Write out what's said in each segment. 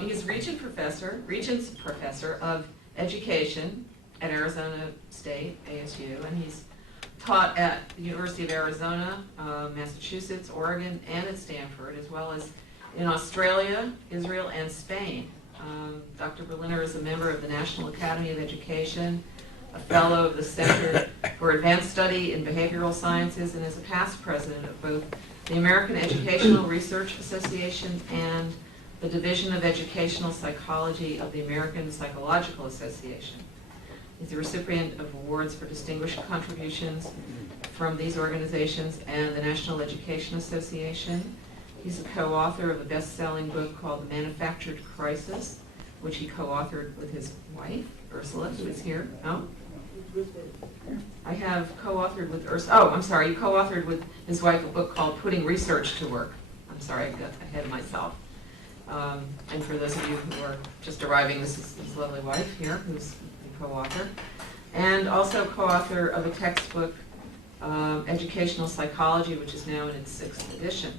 He's Regents Professor of Education at Arizona State, ASU, and he's taught at the University of Arizona, Massachusetts, Oregon, and at Stanford, as well as in Australia, Israel, and Spain. Dr. Berliner is a member of the National Academy of Education, a fellow of the Center for Advanced Study in Behavioral Sciences, and is a past president of both the American Educational Research Association and the Division of Educational Psychology of the American Psychological Association. He's the recipient of awards for distinguished contributions from these organizations and the National Education Association. He's a co-author of a best-selling book called The Manufactured Crisis, which he co-authored with his wife, Ursula, who is here. Oh? I have co-authored with Ursula. Oh, I'm sorry. You co-authored with his wife a book called Putting Research to Work. I'm sorry, I got ahead of myself. And for those of you who are just arriving, this is his lovely wife here, who's the co-author. And also co-author of a textbook, Educational Psychology, which is now in its 6th edition.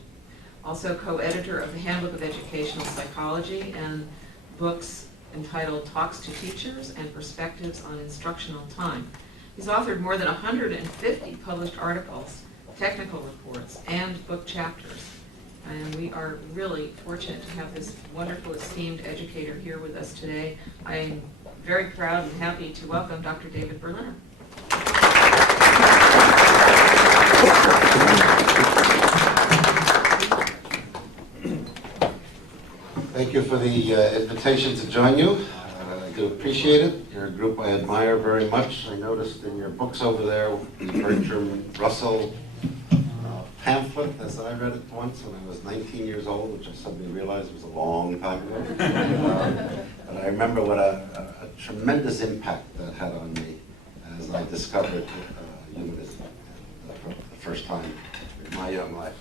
Also co-editor of the Handbook of Educational Psychology and books entitled Talks to Teachers and Perspectives on Instructional Time. He's authored more than 150 published articles, technical reports, and book chapters. And we are really fortunate to have this wonderful, esteemed educator here with us today. I'm very proud and happy to welcome Dr. David Berliner. Thank you for the invitation to join you. I do appreciate it. You're a group I admire very much. I noticed in your books over there, the Bertram Russell pamphlet, as I read it once when I was 19 years old, which I suddenly realized was a long time ago. But I remember what a tremendous impact that had on me as I discovered humanism for the first time in my young life.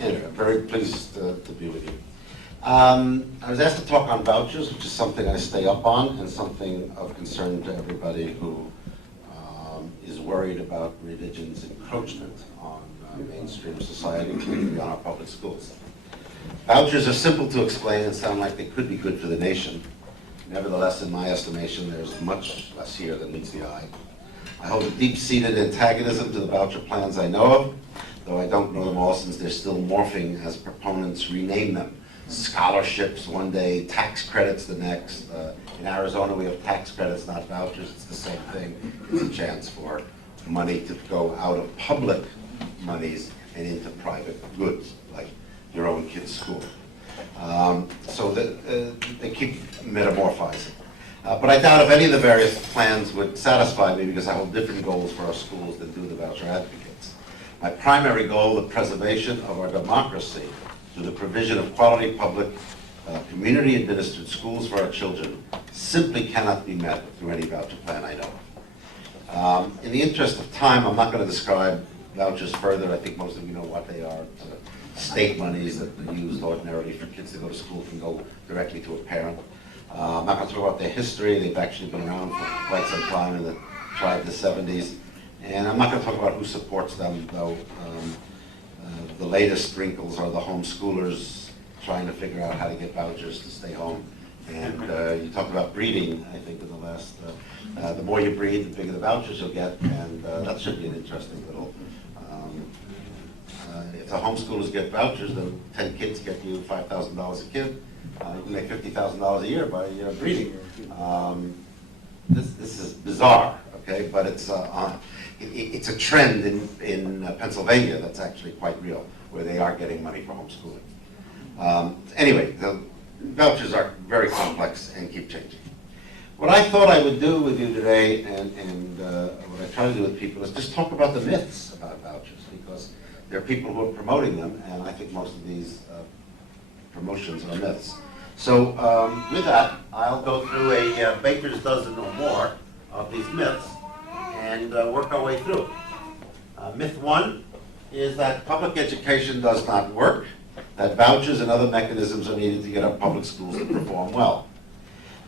Anyway, I'm very pleased to be with you. I was asked to talk on vouchers, which is something I stay up on and something of concern to everybody who is worried about religion's encroachment on mainstream society, particularly on our public schools. Vouchers are simple to explain and sound like they could be good for the nation. Nevertheless, in my estimation, there's much less here than meets the eye. I hold a deep-seated antagonism to the voucher plans I know of, though I don't know them all since they're still morphing as proponents rename them. Scholarships one day, tax credits the next. In Arizona, we have tax credits, not vouchers. It's the same thing. It's a chance for money to go out of public monies and into private goods, like your own kid's school. So that they keep metamorphizing. But I doubt if any of the various plans would satisfy me because I hold different goals for our schools than do the voucher advocates. My primary goal, the preservation of our democracy through the provision of quality public, community-administered schools for our children, simply cannot be met through any voucher plan I know of. In the interest of time, I'm not going to describe vouchers further. I think most of you know what they are. State monies that are used ordinarily for kids to go to school can go directly to a parent. I'm not going to talk about their history. They've actually been around for quite some time in the tried the 70s. And I'm not going to talk about who supports them, though. The latest wrinkles are the homeschoolers trying to figure out how to get vouchers to stay home. And you talked about breeding, I think, in the last. The more you breed, the bigger the vouchers you'll get, and that should be an interesting little. If the homeschoolers get vouchers, then 10 kids get you $5,000 a kid. You can make $50,000 a year by breeding. This is bizarre, okay? But it's a trend in Pennsylvania that's actually quite real, where they are getting money for homeschooling. Anyway, the vouchers are very complex and keep changing. What I thought I would do with you today, and what I try to do with people, is just talk about the myths about vouchers, because there are people who are promoting them, and I think most of these promotions are myths. So with that, I'll go through a baker's dozen or more of these myths and work our way through. Myth one is that public education does not work. that vouchers and other mechanisms are needed to get our public schools to perform well.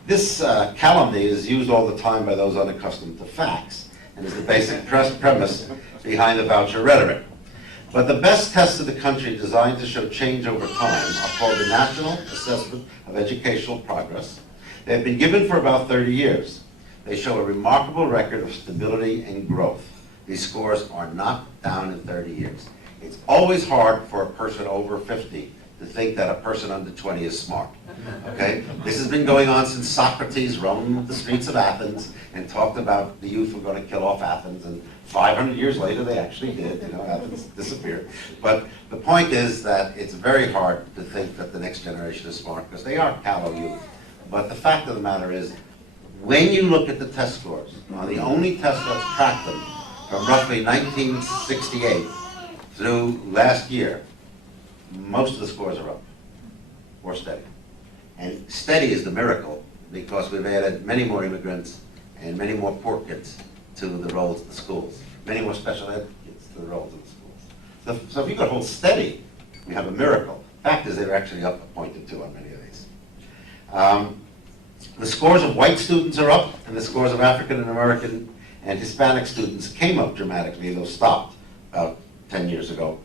This calumny is used all the time by those unaccustomed to facts, and is the basic premise behind the voucher rhetoric. But the best tests of the country designed to show change over time are called the National Assessment of Educational Progress. They have been given for about 30 years. They show a remarkable record of stability and growth. These scores are not down in 30 years. It's always hard for a person over 50 to think that a person under 20 is smart. Okay? This has been going on since Socrates roamed the streets of Athens and talked about the youth were going to kill off Athens, and 500 years later they actually did. You know, Athens disappeared. But the point is that it's very hard to think that the next generation is smart, because they are callow youth. But the fact of the matter is, when you look at the test scores, the only test that's tracked them from roughly 1968 through last year, most of the scores are up or steady. And steady is the miracle, because we've added many more immigrants and many more poor kids to the rolls of the schools, many more special ed kids to the rolls of the schools. So if you could hold steady, we have a miracle. Fact is, they're actually up a point or two on many of these. The scores of white students are up, and the scores of African American and Hispanic students came up dramatically, though stopped about 10 years ago.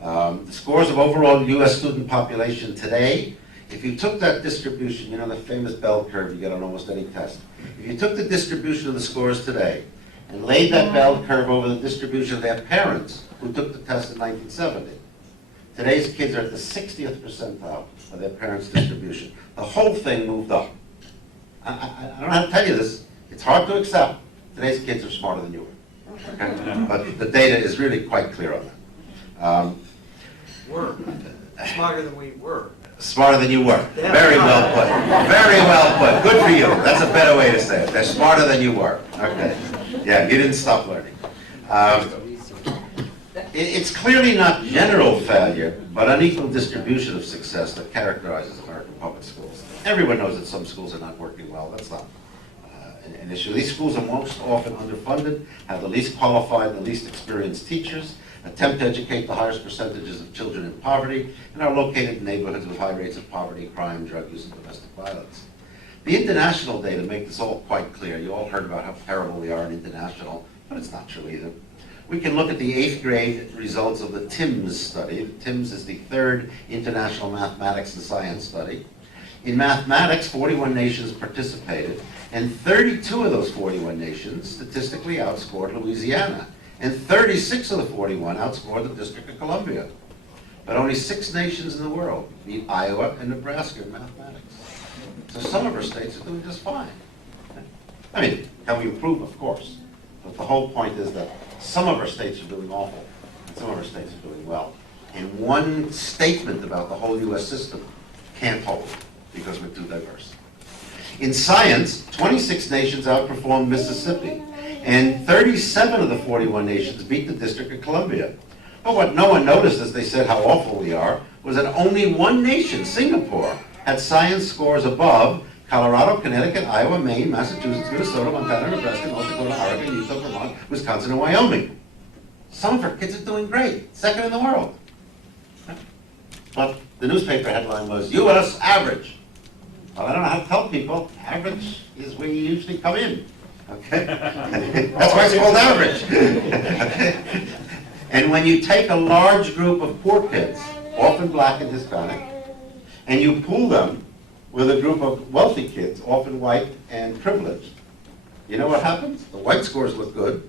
The scores of overall U.S. student population today, if you took that distribution, you know, the famous bell curve you get on almost any test. If you took the distribution of the scores today and laid that bell curve over the distribution of their parents who took the test in 1970, today's kids are at the 60th percentile of their parents' distribution. The whole thing moved up. I don't know how to tell you this. It's hard to accept. Today's kids are smarter than you were. Okay? But the data is really quite clear on that. Were. Smarter than we were. Smarter than you were. Very well put. Very well put. Good for you. That's a better way to say it. They're smarter than you were. Okay. Yeah, you didn't stop learning. It's clearly not general failure, but unequal distribution of success that characterizes American public schools. Everyone knows that some schools are not working well. That's not an issue. These schools are most often underfunded, have the least qualified and the least experienced teachers, attempt to educate the highest percentages of children in poverty, and are located in neighborhoods with high rates of poverty, crime, drug use, and domestic violence. The international data make this all quite clear. You all heard about how terrible we are in international, but it's not true either. We can look at the 8th grade results of the TIMSS study. TIMSS is the third International Mathematics and Science study. In mathematics, 41 nations participated, and 32 of those 41 nations statistically outscored Louisiana, and 36 of the 41 outscored the District of Columbia. But only 6 nations in the world beat Iowa and Nebraska in mathematics. So some of our states are doing just fine. I mean, can we improve? Of course. But the whole point is that some of our states are doing awful, and some of our states are doing well. And one statement about the whole U.S. system can't hold, because we're too diverse. In science, 26 nations outperformed Mississippi, and 37 of the 41 nations beat the District of Columbia. But what no one noticed as they said how awful we are was that only one nation, Singapore, had science scores above Colorado, Connecticut, Iowa, Maine, Massachusetts, Minnesota, Montana, Nebraska, North Dakota, Oregon, Utah, Vermont, Wisconsin, and Wyoming. Some of our kids are doing great, second in the world. But the newspaper headline was, U.S. average. Well, I don't know how to tell people, average is where you usually come in. Okay? That's why it's called average. Okay? And when you take a large group of poor kids, often black and Hispanic, and you pool them with a group of wealthy kids, often white and privileged, you know what happens? The white scores look good,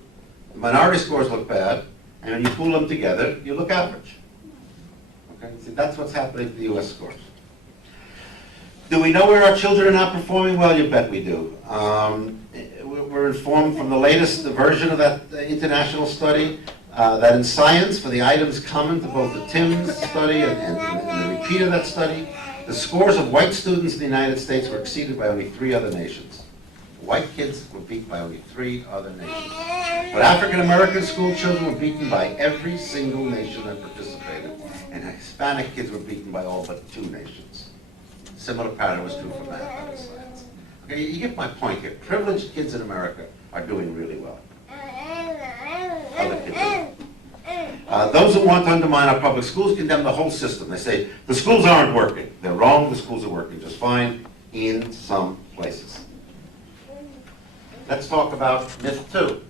the minority scores look bad, and when you pool them together, you look average. Okay? See, that's what's happening to the U.S. scores. Do we know where our children are not performing? Well, you bet we do. We're informed from the latest version of that international study that in science, for the items common to both the TIMSS study and the repeat of that study, the scores of white students in the United States were exceeded by only 3 other nations. White kids were beaten by only 3 other nations. But African American school children were beaten by every single nation that participated, and Hispanic kids were beaten by all but 2 nations. Similar pattern was true for math and science. Okay, you get my point here. Privileged kids in America are doing really well. Other kids Those who want to undermine our public schools condemn the whole system. They say, the schools aren't working. They're wrong, the schools are working just fine in some places. Let's talk about myth 2.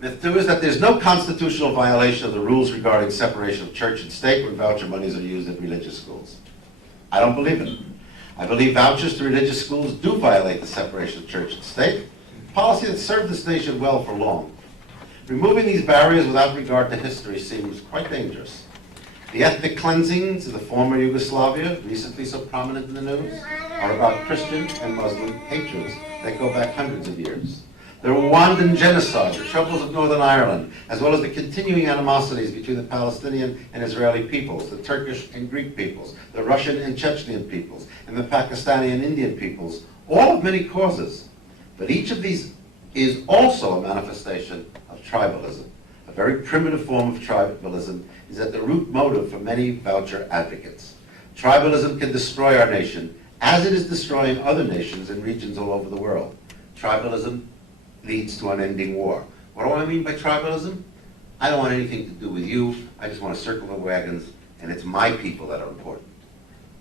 Myth 2 is that there's no constitutional violation of the rules regarding separation of church and state when voucher monies are used at religious schools. I don't believe it. I believe vouchers to religious schools do violate the separation of church and state, a policy that served this nation well for long. Removing these barriers without regard to history seems quite dangerous. The ethnic cleansings of the former Yugoslavia, recently so prominent in the news, are about Christian and Muslim hatreds that go back hundreds of years. The Rwandan genocide, the troubles of Northern Ireland, as well as the continuing animosities between the Palestinian and Israeli peoples, the Turkish and Greek peoples, the Russian and Chechnyan peoples, and the Pakistani and Indian peoples, all have many causes. But each of these is also a manifestation of tribalism. A very primitive form of tribalism is at the root motive for many voucher advocates. Tribalism can destroy our nation, as it is destroying other nations and regions all over the world. Tribalism leads to unending war. What do I mean by tribalism? I don't want anything to do with you. I just want to circle the wagons, and it's my people that are important.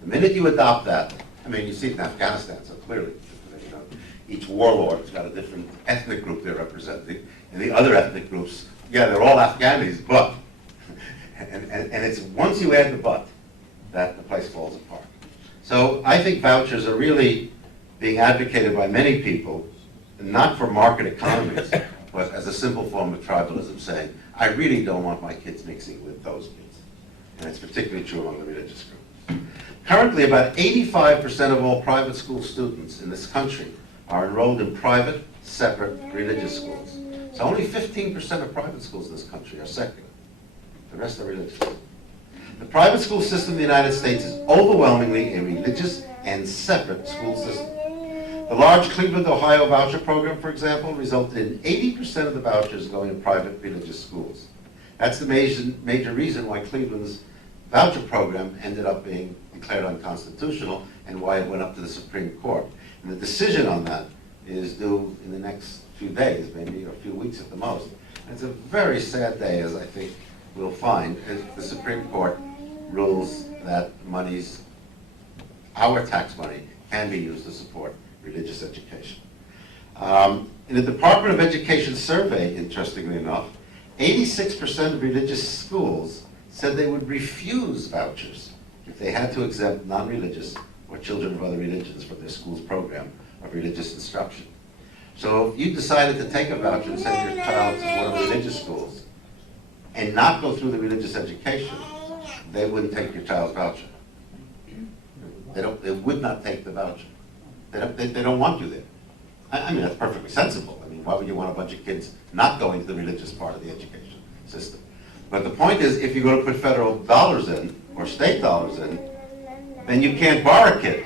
The minute you adopt that, I mean, you see it in Afghanistan so clearly. You know, each warlord's got a different ethnic group they're representing, and the other ethnic groups, yeah, they're all Afghanis, but, and it's once you add the but, that the place falls apart. So I think vouchers are really being advocated by many people, not for market economies, but as a simple form of tribalism, saying, I really don't want my kids mixing with those kids. And it's particularly true among the religious groups. Currently, about 85% of all private school students in this country are enrolled in private, separate religious schools. So only 15% of private schools in this country are secular. The rest are religious. The private school system in the United States is overwhelmingly a religious and separate school system. The large Cleveland, Ohio voucher program, for example, resulted in 80% of the vouchers going to private religious schools. That's the major reason why Cleveland's voucher program ended up being declared unconstitutional and why it went up to the Supreme Court. And the decision on that is due in the next few days, maybe a few weeks at the most. And it's a very sad day, as I think we'll find, as the Supreme Court rules that monies, our tax money, can be used to support religious education. In the Department of Education survey, interestingly enough, 86% of religious schools said they would refuse vouchers if they had to exempt non-religious or children of other religions from their school's program of religious instruction. So if you decided to take a voucher and send your child to one of the religious schools and not go through the religious education, they wouldn't take your child's voucher. They would not take the voucher. They don't want you there. I mean, that's perfectly sensible. I mean, why would you want a bunch of kids not going to the religious part of the education system? But the point is, if you're going to put federal dollars in, or state dollars in, then you can't bar a kid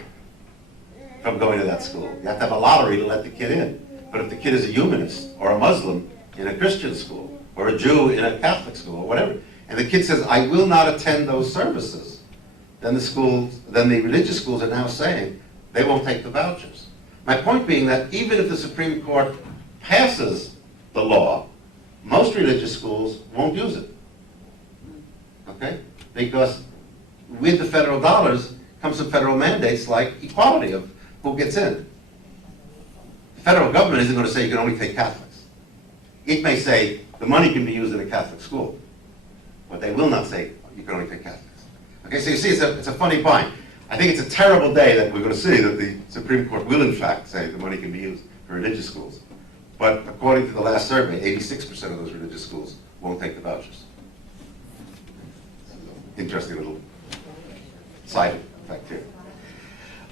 from going to that school. You have to have a lottery to let the kid in. But if the kid is a humanist, or a Muslim in a Christian school, or a Jew in a Catholic school, or whatever, and the kid says, I will not attend those services, then the religious schools are now saying, they won't take the vouchers. My point being that even if the Supreme Court passes the law, most religious schools won't use it. Okay? Because with the federal dollars comes some federal mandates like equality of who gets in. The federal government isn't going to say you can only take Catholics. It may say the money can be used in a Catholic school, but they will not say you can only take Catholics. Okay, so you see, it's a funny bind. I think it's a terrible day that we're going to see that the Supreme Court will, in fact, say the money can be used for religious schools. But according to the last survey, 86% of those religious schools won't take the vouchers. Interesting little side effect here.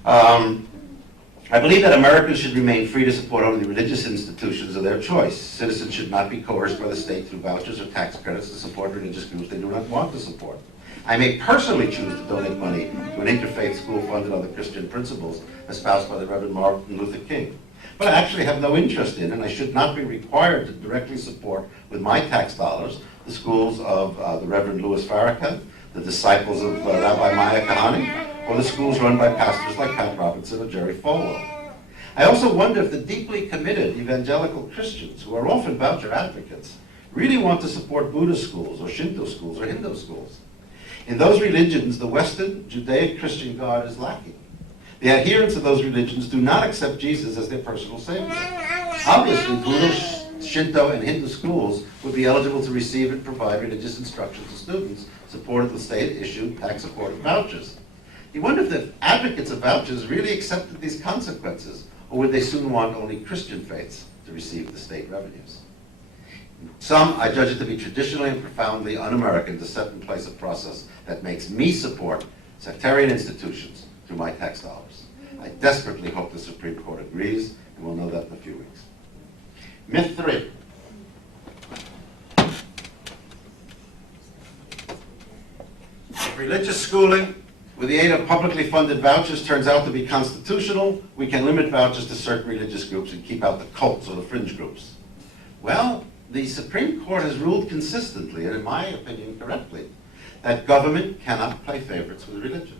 I believe that Americans should remain free to support only the religious institutions of their choice. Citizens should not be coerced by the state through vouchers or tax credits to support religious groups they do not want to support. I may personally choose to donate money to an interfaith school funded on the Christian principles espoused by the Reverend Martin Luther King. But I actually have no interest in, and I should not be required to directly support with my tax dollars the schools of the Reverend Louis Farrakhan, the disciples of Rabbi Maya Kahane, or the schools run by pastors like Pat Robinson or Jerry Falwell. I also wonder if the deeply committed evangelical Christians, who are often voucher advocates, really want to support Buddhist schools or Shinto schools or Hindu schools. In those religions, the Western Judeo-Christian God is lacking. The adherents of those religions do not accept Jesus as their personal savior. Obviously, Buddhist, Shinto, and Hindu schools would be eligible to receive and provide religious instruction to students supported with state-issued, tax-supported vouchers. You wonder if the advocates of vouchers really accepted these consequences, or would they soon want only Christian faiths to receive the state revenues? Some, I judge it to be traditionally and profoundly un-American to set in place a process that makes me support sectarian institutions through my tax dollars. I desperately hope the Supreme Court agrees, and we'll know that in a few weeks. Myth 3. If religious schooling with the aid of publicly funded vouchers turns out to be constitutional, we can limit vouchers to certain religious groups and keep out the cults or the fringe groups. Well, the Supreme Court has ruled consistently, and in my opinion correctly, that government cannot play favorites with religion.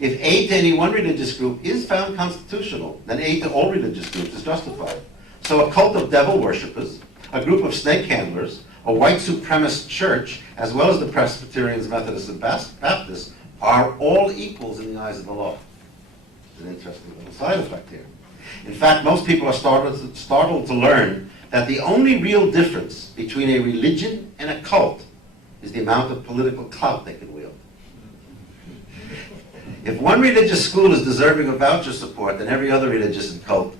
If aid to any one religious group is found constitutional, then aid to all religious groups is justified. So a cult of devil worshippers, a group of snake handlers, a white supremacist church, as well as the Presbyterians, Methodists, and Baptists, are all equals in the eyes of the law. It's an interesting little side effect here. In fact, most people are startled to learn that the only real difference between a religion and a cult is the amount of political clout they can wield. If one religious school is deserving of voucher support, then every other religious and cult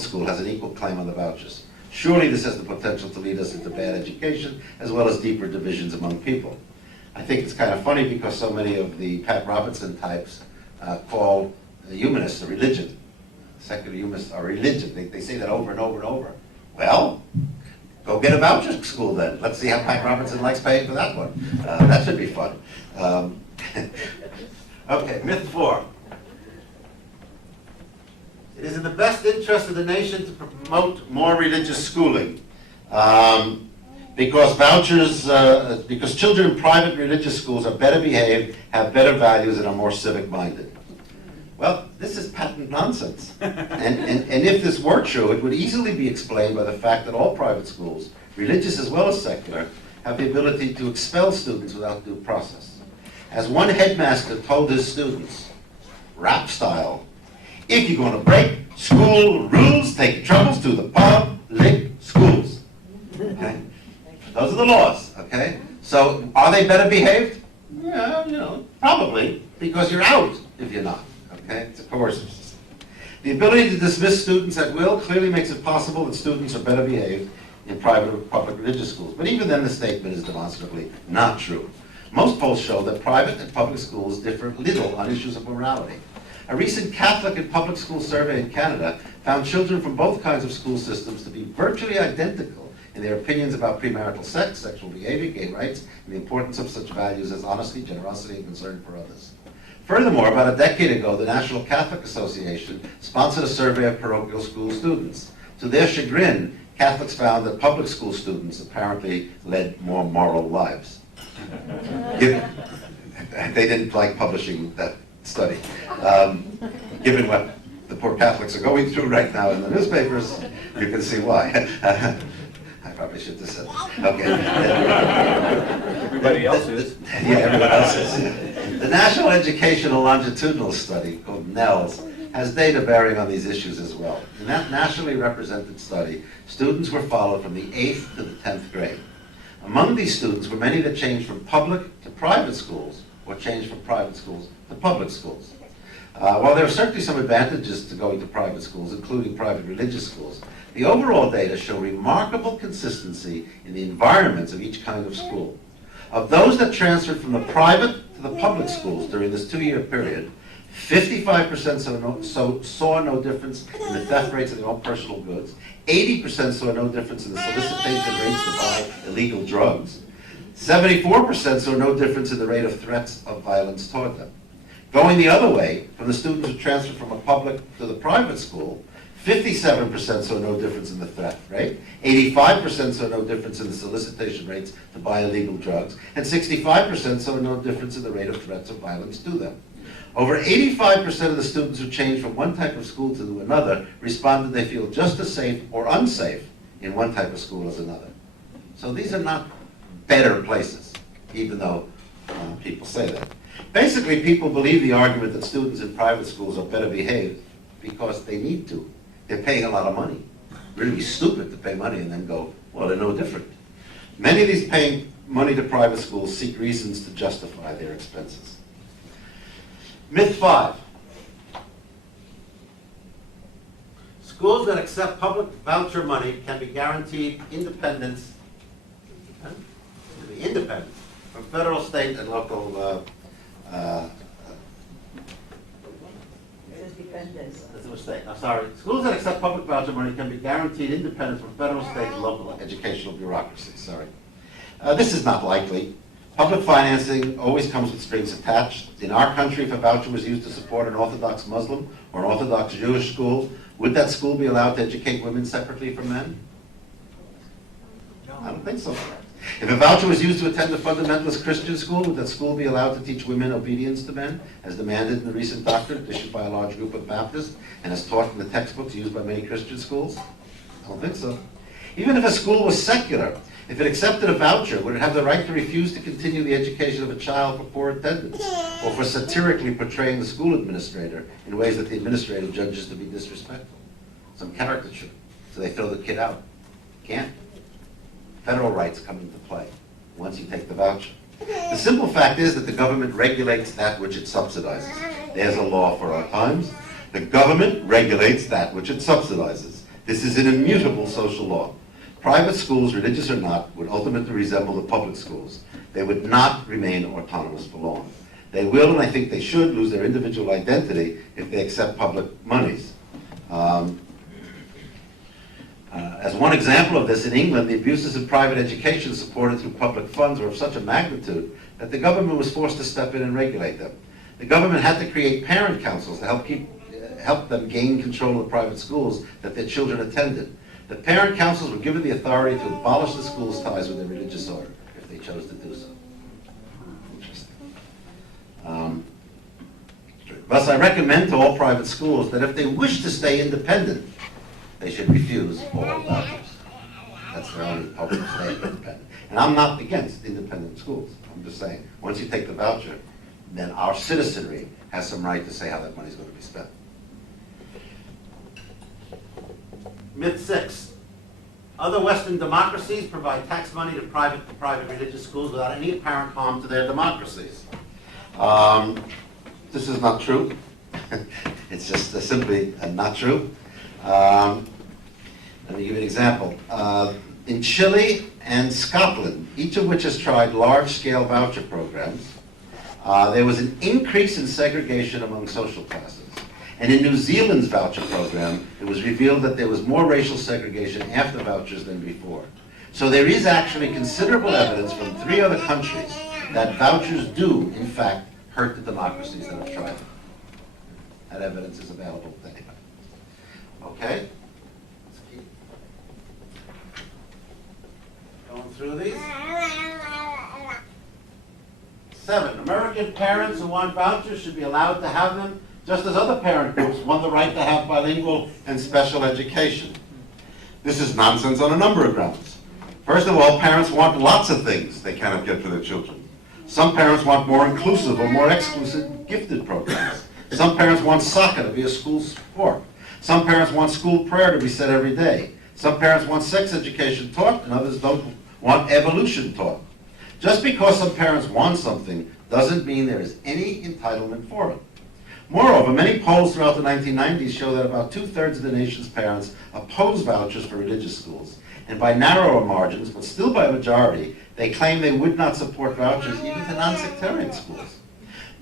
school has an equal claim on the vouchers. Surely this has the potential to lead us into bad education, as well as deeper divisions among people. I think it's kind of funny because so many of the Pat Robertson types call humanists a religion. Secular humanists are religion. They say that over and over and over. Well, go get a voucher school then. Let's see how Pat Robertson likes paying for that one. That should be fun. Okay, myth 4. It is in the best interest of the nation to promote more religious schooling because because children in private religious schools are better behaved, have better values, and are more civic-minded. Well, this is patent nonsense. and if this were true, it would easily be explained by the fact that all private schools, religious as well as secular, have the ability to expel students without due process. As one headmaster told his students, rap style, if you're going to break school rules, take your troubles to the public schools. Okay? Those are the laws, okay? So are they better behaved? Yeah, probably, because you're out if you're not, okay? It's a coercive system. The ability to dismiss students at will clearly makes it possible that students are better behaved in private or public religious schools. But even then, the statement is demonstrably not true. Most polls show that private and public schools differ little on issues of morality. A recent Catholic and public school survey in Canada found children from both kinds of school systems to be virtually identical in their opinions about premarital sex, sexual behavior, gay rights, and the importance of such values as honesty, generosity, and concern for others. Furthermore, about a decade ago, the National Catholic Association sponsored a survey of parochial school students. To their chagrin, Catholics found that public school students apparently led more moral lives. They didn't like publishing that study. Given what the poor Catholics are going through right now in the newspapers, you can see why. I probably should have said this. Okay. Everybody else is. Yeah, everyone else is. The National Educational Longitudinal Study, called NELS, has data bearing on these issues as well. In that nationally represented study, students were followed from the 8th to the 10th grade. Among these students were many that changed from public to private schools, or changed from private schools to public schools. While there are certainly some advantages to going to private schools, including private religious schools, the overall data show remarkable consistency in the environments of each kind of school. Of those that transferred from the private to the public schools during this 2-year period, 55% saw no difference in the theft rates of their own personal goods, 80% saw no difference in the solicitation rates to buy illegal drugs, 74% saw no difference in the rate of threats of violence toward them. Going the other way, from the students who transferred from a public to the private school, 57% saw no difference in the theft rate, 85% saw no difference in the solicitation rates to buy illegal drugs, and 65% saw no difference in the rate of threats of violence to them. Over 85% of the students who changed from one type of school to another responded they feel just as safe or unsafe in one type of school as another. So these are not better places, even though people say that. Basically, people believe the argument that students in private schools are better behaved because they need to. They're paying a lot of money. It would really be stupid to pay money and then go, well, they're no different. Many of these paying money to private schools seek reasons to justify their expenses. Myth 5. Schools that accept public voucher money can be guaranteed independence from federal, state, and local that's a mistake. I'm sorry. Schools that accept public voucher money can be guaranteed independence from federal, state, and local educational bureaucracy. Sorry. This is not likely. Public financing always comes with strings attached. In our country, if a voucher was used to support an Orthodox Muslim or an Orthodox Jewish school, would that school be allowed to educate women separately from men? I don't think so. If a voucher was used to attend a fundamentalist Christian school, would that school be allowed to teach women obedience to men, as demanded in the recent doctrine issued by a large group of Baptists and as taught in the textbooks used by many Christian schools? I don't think so. Even if a school was secular, if it accepted a voucher, would it have the right to refuse to continue the education of a child for poor attendance, or for satirically portraying the school administrator in ways that the administrator judges to be disrespectful? Some caricature, so they throw the kid out. Can't. Federal rights come into play once you take the voucher. The simple fact is that the government regulates that which it subsidizes. There's a law for our times. The government regulates that which it subsidizes. This is an immutable social law. Private schools, religious or not, would ultimately resemble the public schools. They would not remain autonomous for long. They will, and I think they should, lose their individual identity if they accept public monies. As one example of this, in England, the abuses in private education supported through public funds were of such a magnitude that the government was forced to step in and regulate them. The government had to create parent councils to help them gain control of the private schools that their children attended. The parent councils were given the authority to abolish the school's ties with their religious order, if they chose to do so. Interesting. Thus, I recommend to all private schools that if they wish to stay independent, they should refuse all vouchers. That's their only public stay independent. And I'm not against independent schools. I'm just saying, once you take the voucher, then our citizenry has some right to say how that money is going to be spent. Myth 6. Other Western democracies provide tax money to private religious schools without any apparent harm to their democracies. This is not true. It's just simply not true. Let me give you an example. In Chile and Scotland, each of which has tried large-scale voucher programs, there was an increase in segregation among social classes. And in New Zealand's voucher program, it was revealed that there was more racial segregation after vouchers than before. So there is actually considerable evidence from 3 other countries that vouchers do, in fact, hurt the democracies that have tried them. That evidence is available to anybody. Okay? Let's keep going through these. 7, American parents who want vouchers should be allowed to have them just as other parent groups want the right to have bilingual and special education. This is nonsense on a number of grounds. First of all, parents want lots of things they cannot get for their children. Some parents want more inclusive or more exclusive gifted programs. Some parents want soccer to be a school sport. Some parents want school prayer to be said every day. Some parents want sex education taught, and others don't want evolution taught. Just because some parents want something doesn't mean there is any entitlement for it. Moreover, many polls throughout the 1990s show that about 2/3 of the nation's parents oppose vouchers for religious schools. And by narrower margins, but still by a majority, they claim they would not support vouchers even to non-sectarian schools.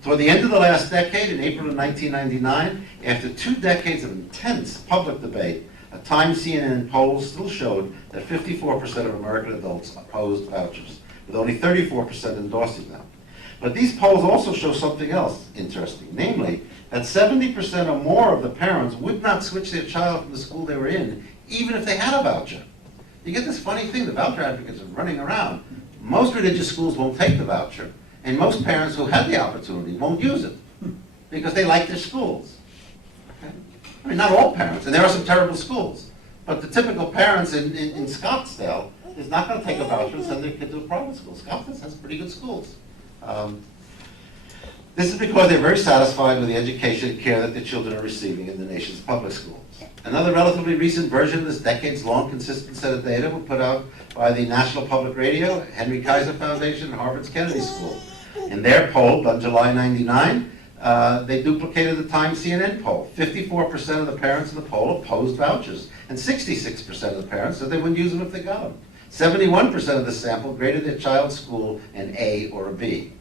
Toward the end of the last decade, in April of 1999, after 2 decades of intense public debate, a Times CNN poll still showed that 54% of American adults opposed vouchers, with only 34% endorsing them. But these polls also show something else interesting, namely that 70% or more of the parents would not switch their child from the school they were in, even if they had a voucher. You get this funny thing, the voucher advocates are running around. Most religious schools won't take the voucher, and most parents who had the opportunity won't use it. because they like their schools. Okay? I mean, not all parents, and there are some terrible schools, but the typical parents in Scottsdale is not going to take a voucher and send their kid to a private school. Scottsdale has pretty good schools. This is because they're very satisfied with the education and care that their children are receiving in the nation's public schools. Another relatively recent version of this decades-long consistent set of data were put out by the National Public Radio, Henry Kaiser Foundation, and Harvard's Kennedy School. In their poll, done July '99, they duplicated the Times CNN poll. 54% of the parents in the poll opposed vouchers, and 66% of the parents said they wouldn't use them if they got them. 71% of the sample graded their child's school an A or a B.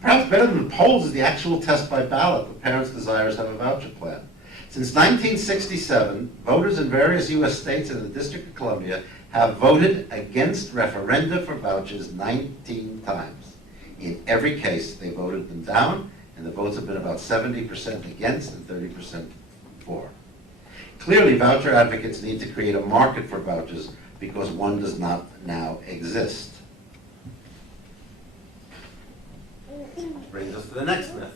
Perhaps better than the polls is the actual test by ballot of parents' desires to have a voucher plan. Since 1967, voters in various U.S. states and the District of Columbia have voted against referenda for vouchers 19 times. In every case, they voted them down, and the votes have been about 70% against and 30% for. Clearly, voucher advocates need to create a market for vouchers because one does not now exist. Which brings us to the next myth.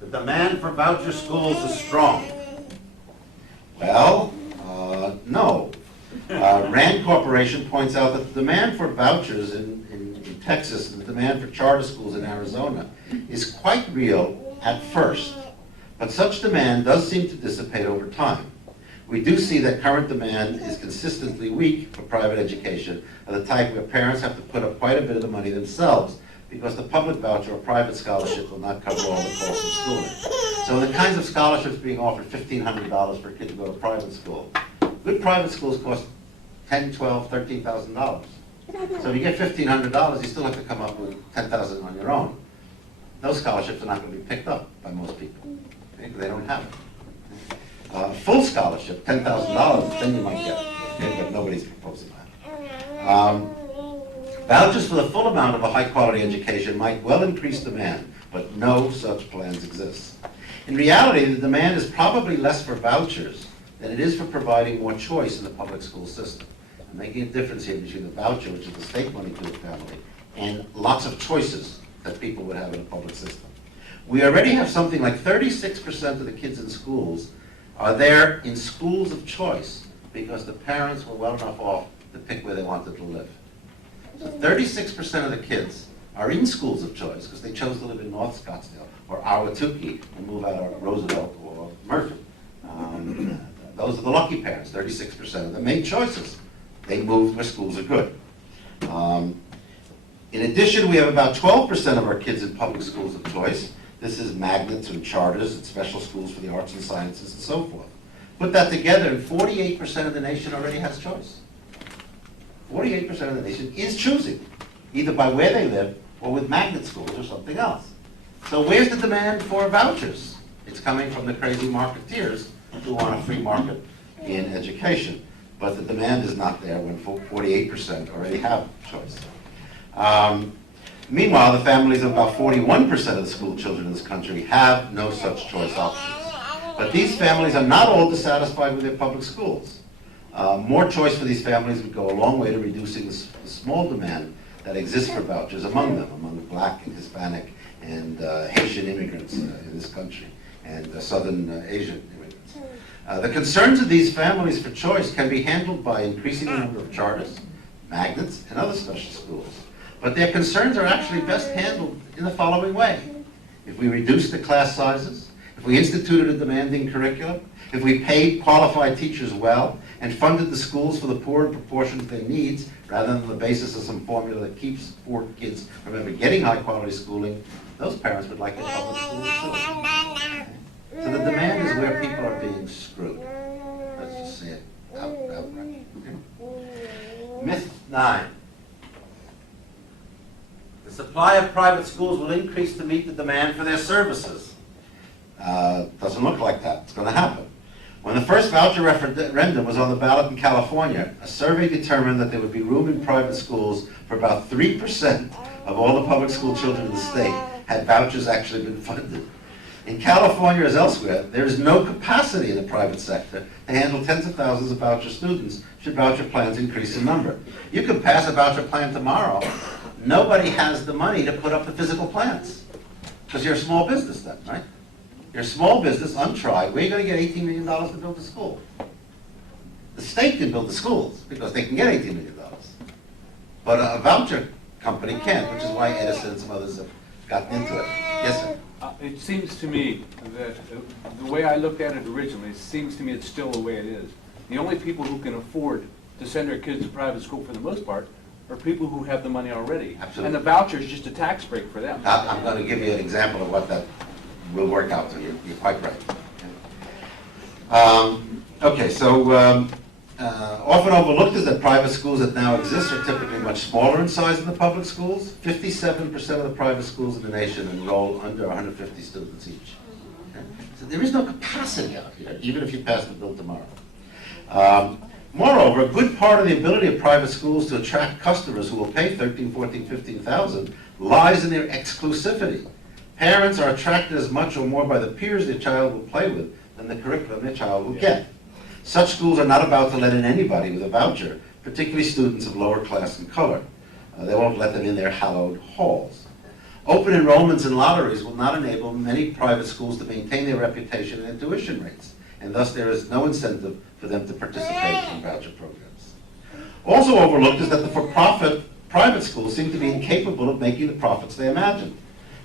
The demand for voucher schools is strong. Well, no. Rand Corporation points out that the demand for vouchers in Texas and the demand for charter schools in Arizona is quite real at first, but such demand does seem to dissipate over time. We do see that current demand is consistently weak for private education of the type where parents have to put up quite a bit of the money themselves because the public voucher or private scholarship will not cover all the costs of schooling. So the kinds of scholarships being offered, $1,500 for a kid to go to private school. Good private schools cost $10,000, $12,000, $13,000. So if you get $1,500, you still have to come up with $10,000 on your own. Those scholarships are not going to be picked up by most people, okay, because they don't have it. Full scholarship, $10,000, then you might get it, okay, but nobody's proposing that. Vouchers for the full amount of a high-quality education might well increase demand, but no such plans exist. In reality, the demand is probably less for vouchers than it is for providing more choice in the public school system. I'm making a difference here between the voucher, which is the state money to the family, and lots of choices that people would have in a public system. We already have something like 36% of the kids in schools are there in schools of choice because the parents were well enough off to pick where they wanted to live. So 36% of the kids are in schools of choice because they chose to live in North Scottsdale or Ahwatukee and move out of Roosevelt or Murphy. Those are the lucky parents. 36% of them made choices. They moved where schools are good. In addition, we have about 12% of our kids in public schools of choice. This is magnets and charters and special schools for the arts and sciences and so forth. Put that together, and 48% of the nation already has choice. 48% of the nation is choosing, either by where they live or with magnet schools or something else. So where's the demand for vouchers? It's coming from the crazy marketeers who want a free market in education. But the demand is not there when 48% already have choice. Meanwhile, the families of about 41% of the school children in this country have no such choice options. But these families are not all dissatisfied with their public schools. More choice for these families would go a long way to reducing the small demand that exists for vouchers among them, among Black and Hispanic and Haitian immigrants in this country, and Southern Asian immigrants. The concerns of these families for choice can be handled by increasing the number of charters, magnets, and other special schools. But their concerns are actually best handled in the following way. If we reduce the class sizes, if we instituted a demanding curriculum, if we paid qualified teachers well, and funded the schools for the poor in proportion to their needs, rather than the basis of some formula that keeps poor kids from ever getting high-quality schooling, those parents would like their public schools too. So the demand is where people are being screwed. Let's just say it outright. Okay? Myth 9. The supply of private schools will increase to meet the demand for their services. Doesn't look like that. It's going to happen. When the first voucher referendum was on the ballot in California, a survey determined that there would be room in private schools for about 3% of all the public school children in the state had vouchers actually been funded. In California, as elsewhere, there is no capacity in the private sector to handle tens of thousands of voucher students should voucher plans increase in number. You could pass a voucher plan tomorrow. Nobody has the money to put up the physical plans. Because you're a small business then, right? You're a small business, untried. Where are you going to get $18 million to build a school? The state can build the schools because they can get $18 million. But a voucher company can't, which is why Edison and some others have gotten into it. Yes, sir? It seems to me that the way I looked at it originally, it seems to me it's still the way it is. The only people who can afford to send their kids to private school for the most part are people who have the money already. Absolutely. And the voucher is just a tax break for them. I'm going to give you an example of what that will work out to. You're quite right. Okay, so often overlooked is that private schools that now exist are typically much smaller in size than the public schools. 57% of the private schools in the nation enroll under 150 students each. Okay? So there is no capacity out here, even if you pass the bill tomorrow. Moreover, a good part of the ability of private schools to attract customers who will pay $13,000, $14,000, $15,000 lies in their exclusivity. Parents are attracted as much or more by the peers their child will play with than the curriculum their child will get. Such schools are not about to let in anybody with a voucher, particularly students of lower class and color. They won't let them in their hallowed halls. Open enrollments and lotteries will not enable many private schools to maintain their reputation and their tuition rates, and thus there is no incentive for them to participate in voucher programs. Also overlooked is that the for-profit private schools seem to be incapable of making the profits they imagine.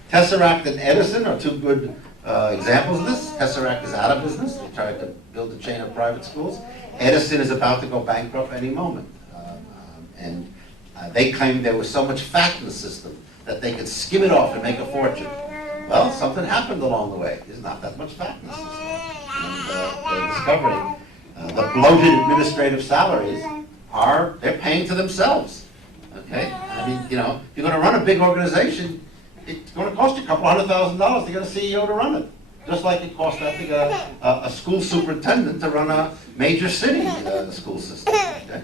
Tesseract and Edison are two good examples of this. Tesseract is out of business. They tried to build a chain of private schools. Edison is about to go bankrupt any moment. They claimed there was so much fat in the system that they could skim it off and make a fortune. Well, something happened along the way. There's not that much fat in the system. And they're discovering the bloated administrative salaries they're paying to themselves. Okay? I mean, you know, if you're going to run a big organization, it's going to cost you a couple $100,000 to get a CEO to run it. Just like it costs, I think, a school superintendent to run a major city school system. Okay?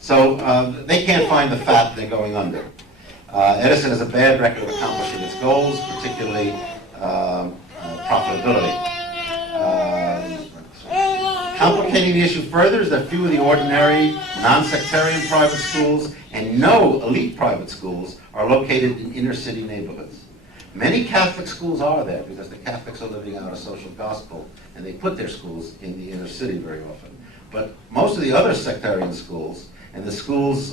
So they can't find the fat, they're going under. Edison has a bad record of accomplishing its goals, particularly profitability. Complicating the issue further is that few of the ordinary, non-sectarian private schools and no elite private schools are located in inner city neighborhoods. Many Catholic schools are there because the Catholics are living out a social gospel and they put their schools in the inner city very often. But most of the other sectarian schools and the schools,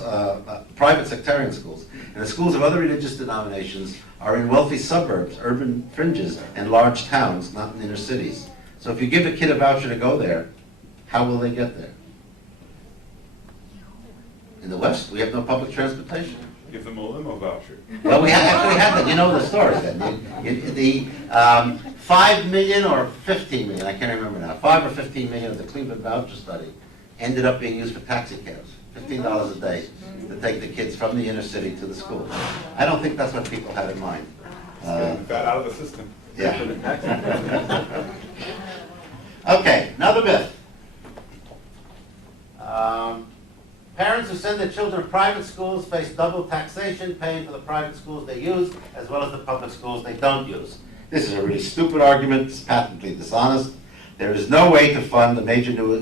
private sectarian schools, and the schools of other religious denominations are in wealthy suburbs, urban fringes, and large towns, not in inner cities. So if you give a kid a voucher to go there, how will they get there? In the West, we have no public transportation. Give them a limo voucher. Well, we actually have that. You know the story then. The 5 million or 15 million, I can't remember now, 5 or 15 million of the Cleveland voucher study ended up being used for taxi cabs, $15 a day to take the kids from the inner city to the school. I don't think that's what people had in mind. Getting that out of the system. Yeah. Okay, another myth. Parents who send their children to private schools face double taxation, paying for the private schools they use, as well as the public schools they don't use. This is a really stupid argument. It's patently dishonest. There is no way to fund the major new,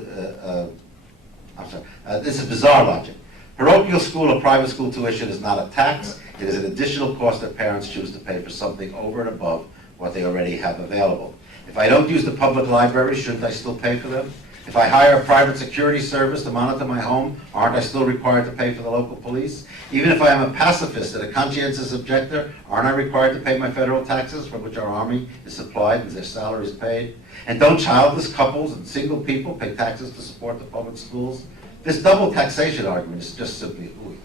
this is bizarre logic. Parochial school or private school tuition is not a tax. It is an additional cost that parents choose to pay for something over and above what they already have available. If I don't use the public library, shouldn't I still pay for them? If I hire a private security service to monitor my home, aren't I still required to pay for the local police? Even if I am a pacifist and a conscientious objector, aren't I required to pay my federal taxes from which our army is supplied and their salaries paid? And don't childless couples and single people pay taxes to support the public schools? This double taxation argument is just simply hooey.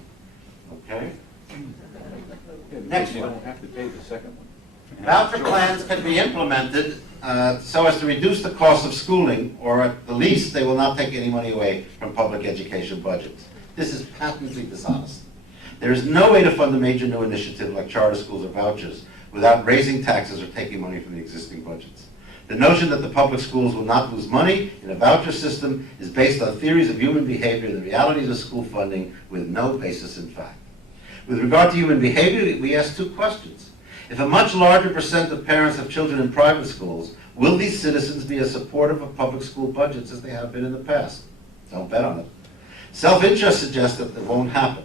Okay? Next You one. don't have to pay the second one. Voucher plans can be implemented so as to reduce the cost of schooling, or at the least, they will not take any money away from public education budgets. This is patently dishonest. There is no way to fund a major new initiative like charter schools or vouchers without raising taxes or taking money from the existing budgets. The notion that the public schools will not lose money in a voucher system is based on theories of human behavior and the realities of school funding with no basis in fact. With regard to human behavior, we ask two questions. If a much larger percent of parents have children in private schools, will these citizens be as supportive of public school budgets as they have been in the past? Don't bet on it. Self-interest suggests that it won't happen.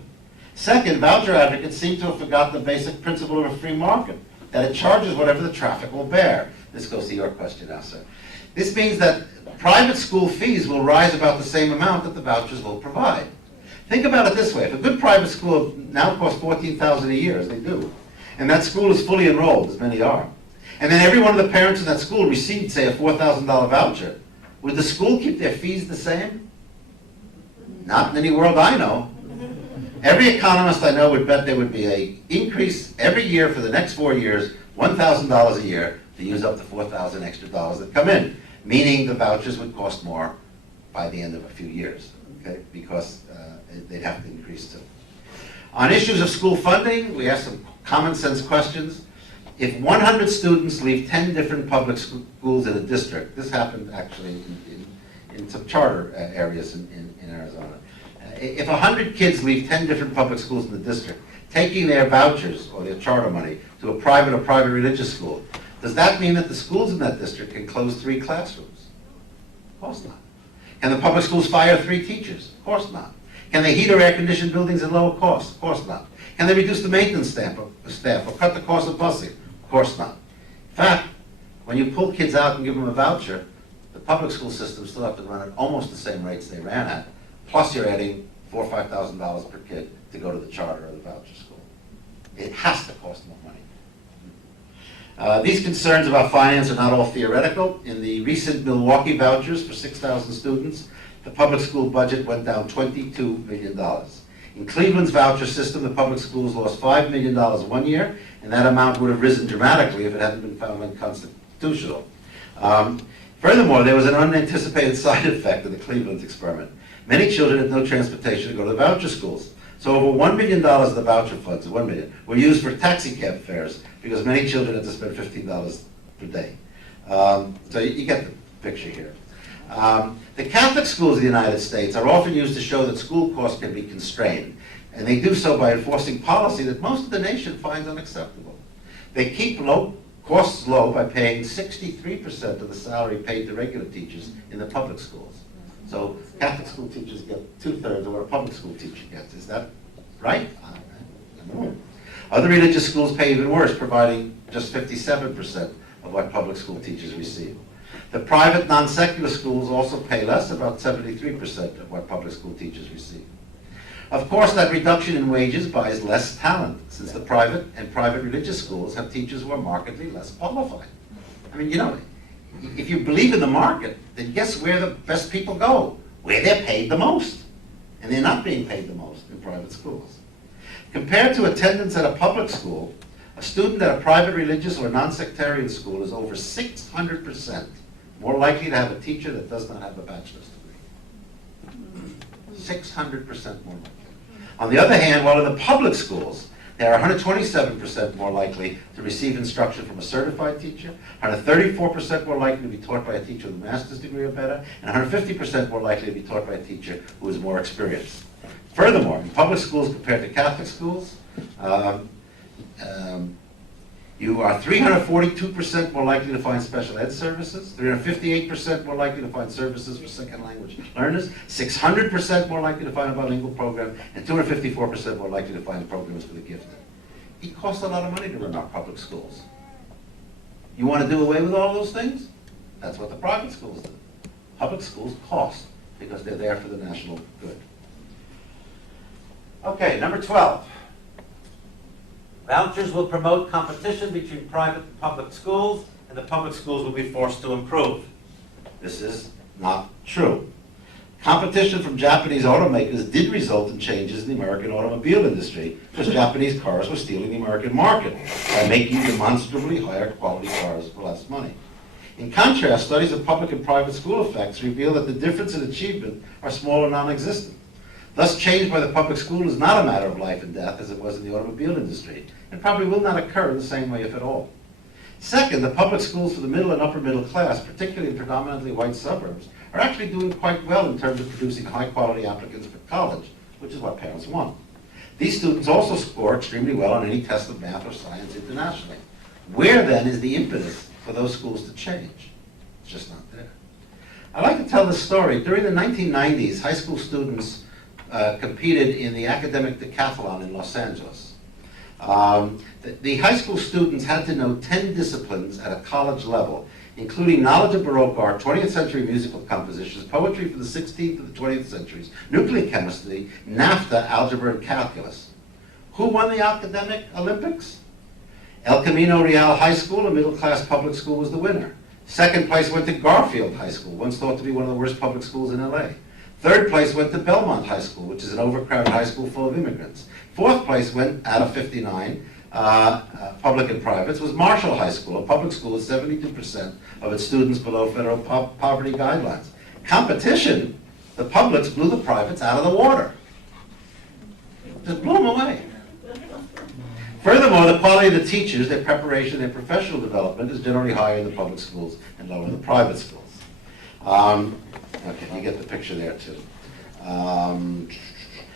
Second, voucher advocates seem to have forgotten the basic principle of a free market. that it charges whatever the traffic will bear. This goes to your question now, sir. This means that private school fees will rise about the same amount that the vouchers will provide. Think about it this way. If a good private school now costs $14,000 a year, as they do, and that school is fully enrolled, as many are, and then every one of the parents in that school received, say, a $4,000 voucher, would the school keep their fees the same? Not in any world I know. Every economist I know would bet there would be an increase every year for the next 4 years, $1,000 a year, to use up the $4,000 extra dollars that come in, meaning the vouchers would cost more by the end of a few years, okay? Because they'd have to increase too. On issues of school funding, we asked some common sense questions. If 100 students leave 10 different public schools in a district, this happened actually in some charter areas in Arizona. If 100 kids leave 10 different public schools in the district, taking their vouchers or their charter money to a private or private religious school, does that mean that the schools in that district can close 3 classrooms? Of course not. Can the public schools fire 3 teachers? Of course not. Can they heat or air condition buildings at lower cost? Of course not. Can they reduce the maintenance staff or cut the cost of busing? Of course not. In fact, when you pull kids out and give them a voucher, the public school systems still have to run at almost the same rates they ran at, plus you're adding $4,000 or $5,000 per kid to go to the charter or the voucher school. It has to cost more money. These concerns about finance are not all theoretical. In the recent Milwaukee vouchers for 6,000 students, the public school budget went down $22 million. In Cleveland's voucher system, the public schools lost $5 million one year, and that amount would have risen dramatically if it hadn't been found unconstitutional. Furthermore, there was an unanticipated side effect of the Cleveland experiment. Many children had no transportation to go to the voucher schools. So over $1 million of the voucher funds, $1 million, were used for taxi cab fares because many children had to spend $15 per day. So you get the picture here. The Catholic schools of the United States are often used to show that school costs can be constrained, and they do so by enforcing policy that most of the nation finds unacceptable. They keep costs low by paying 63% of the salary paid to regular teachers in the public schools. So Catholic school teachers get 2/3 of what a public school teacher gets. Is that right? I don't know. Other religious schools pay even worse, providing just 57% of what public school teachers receive. The private non-secular schools also pay less, about 73% of what public school teachers receive. Of course, that reduction in wages buys less talent, since the private and private religious schools have teachers who are markedly less qualified. I mean, you know, if you believe in the market, then guess where the best people go? Where they're paid the most. And they're not being paid the most in private schools. Compared to attendance at a public school, a student at a private religious or non-sectarian school is over 600% more likely to have a teacher that does not have a bachelor's degree. 600% more likely. On the other hand, while in the public schools, they are 127% more likely to receive instruction from a certified teacher, 134% more likely to be taught by a teacher with a master's degree or better, and 150% more likely to be taught by a teacher who is more experienced. Furthermore, in public schools compared to Catholic schools, you are 342% more likely to find special ed services, 358% more likely to find services for second language learners, 600% more likely to find a bilingual program, and 254% more likely to find programs for the gifted. It costs a lot of money to run our public schools. You want to do away with all those things? That's what the private schools do. Public schools cost because they're there for the national good. Okay, number 12. Vouchers will promote competition between private and public schools, and the public schools will be forced to improve. This is not true. Competition from Japanese automakers did result in changes in the American automobile industry because Japanese cars were stealing the American market by making demonstrably higher quality cars for less money. In contrast, studies of public and private school effects reveal that the difference in achievement are small or non-existent. Thus, change by the public school is not a matter of life and death as it was in the automobile industry, and probably will not occur in the same way, if at all. Second, the public schools for the middle and upper middle class, particularly in predominantly white suburbs, are actually doing quite well in terms of producing high-quality applicants for college, which is what parents want. These students also score extremely well on any test of math or science internationally. Where, then, is the impetus for those schools to change? It's just not there. I like to tell this story. During the 1990s, high school students competed in the academic decathlon in Los Angeles. The high school students had to know 10 disciplines at a college level, including knowledge of Baroque art, 20th century musical compositions, poetry from the 16th to the 20th centuries, nuclear chemistry, NAFTA, algebra, and calculus. Who won the academic Olympics? El Camino Real High School, a middle-class public school, was the winner. Second place went to Garfield High School, once thought to be one of the worst public schools in LA. Third place went to Belmont High School, which is an overcrowded high school full of immigrants. Fourth place went, out of 59, public and privates, was Marshall High School, a public school with 72% of its students below federal poverty guidelines. Competition, the publics blew the privates out of the water. Just blew them away. Furthermore, the quality of the teachers, their preparation, their professional development is generally higher in the public schools and lower in the private schools. Okay, you get the picture there too.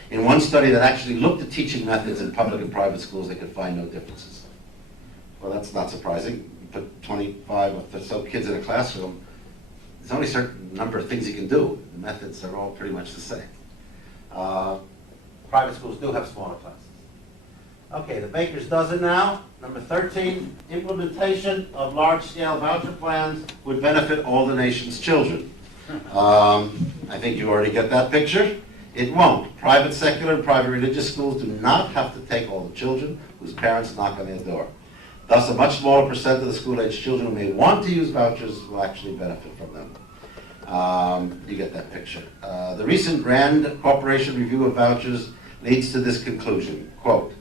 In one study that actually looked at teaching methods in public and private schools, they could find no differences. Well, that's not surprising. You put 25 or so kids in a classroom, there's only a certain number of things you can do. The methods are all pretty much the same. Private schools do have smaller classes. Okay, the baker's dozen now. Number 13, implementation of large-scale voucher plans would benefit all the nation's children. I think you already get that picture. It won't. Private secular and private religious schools do not have to take all the children whose parents knock on their door. Thus, a much smaller percent of the school-age children who may want to use vouchers will actually benefit from them. You get that picture. The recent Rand Corporation review of vouchers leads to this conclusion, quote,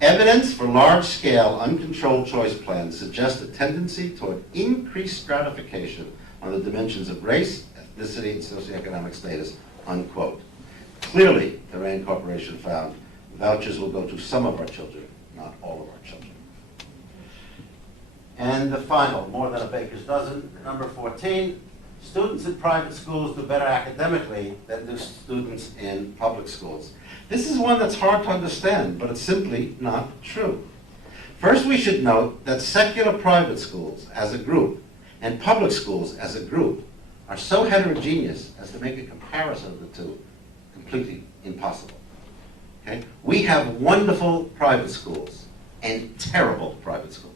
evidence for large-scale, uncontrolled choice plans suggests a tendency toward increased stratification on the dimensions of race, ethnicity, and socioeconomic status, unquote. Clearly, the Rand Corporation found vouchers will go to some of our children, not all of our children. And the final, more than a baker's dozen, number 14, students in private schools do better academically than do students in public schools. This is one that's hard to understand, but it's simply not true. First, we should note that secular private schools as a group and public schools as a group are so heterogeneous as to make a comparison of the two completely impossible. Okay? We have wonderful private schools and terrible private schools.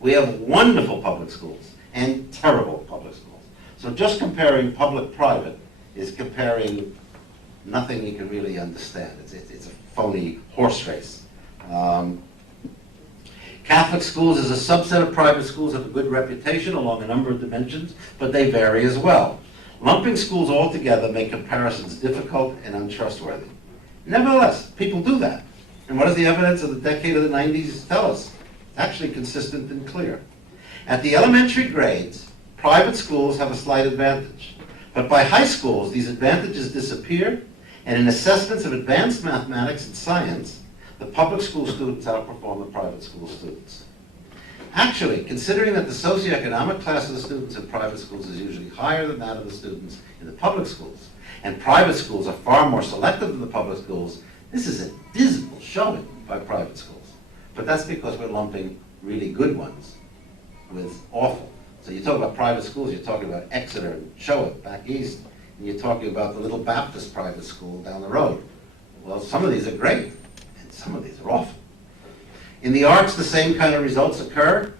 We have wonderful public schools and terrible public schools. So just comparing public-private is comparing nothing you can really understand. It's a phony horse race. Catholic schools as a subset of private schools have a good reputation along a number of dimensions, but they vary as well. Lumping schools all together make comparisons difficult and untrustworthy. Nevertheless, people do that. And what does the evidence of the decade of the 90s tell us? It's actually consistent and clear. At the elementary grades, private schools have a slight advantage. But by high schools, these advantages disappear, and in assessments of advanced mathematics and science, the public school students outperform the private school students. Actually, considering that the socioeconomic class of the students in private schools is usually higher than that of the students in the public schools, and private schools are far more selective than the public schools, this is a dismal showing by private schools. But that's because we're lumping really good ones with awful. So you talk about private schools, you're talking about Exeter and Choate back east, and you're talking about the little Baptist private school down the road. Well, some of these are great, and some of these are awful. In the arts, the same kind of results occur.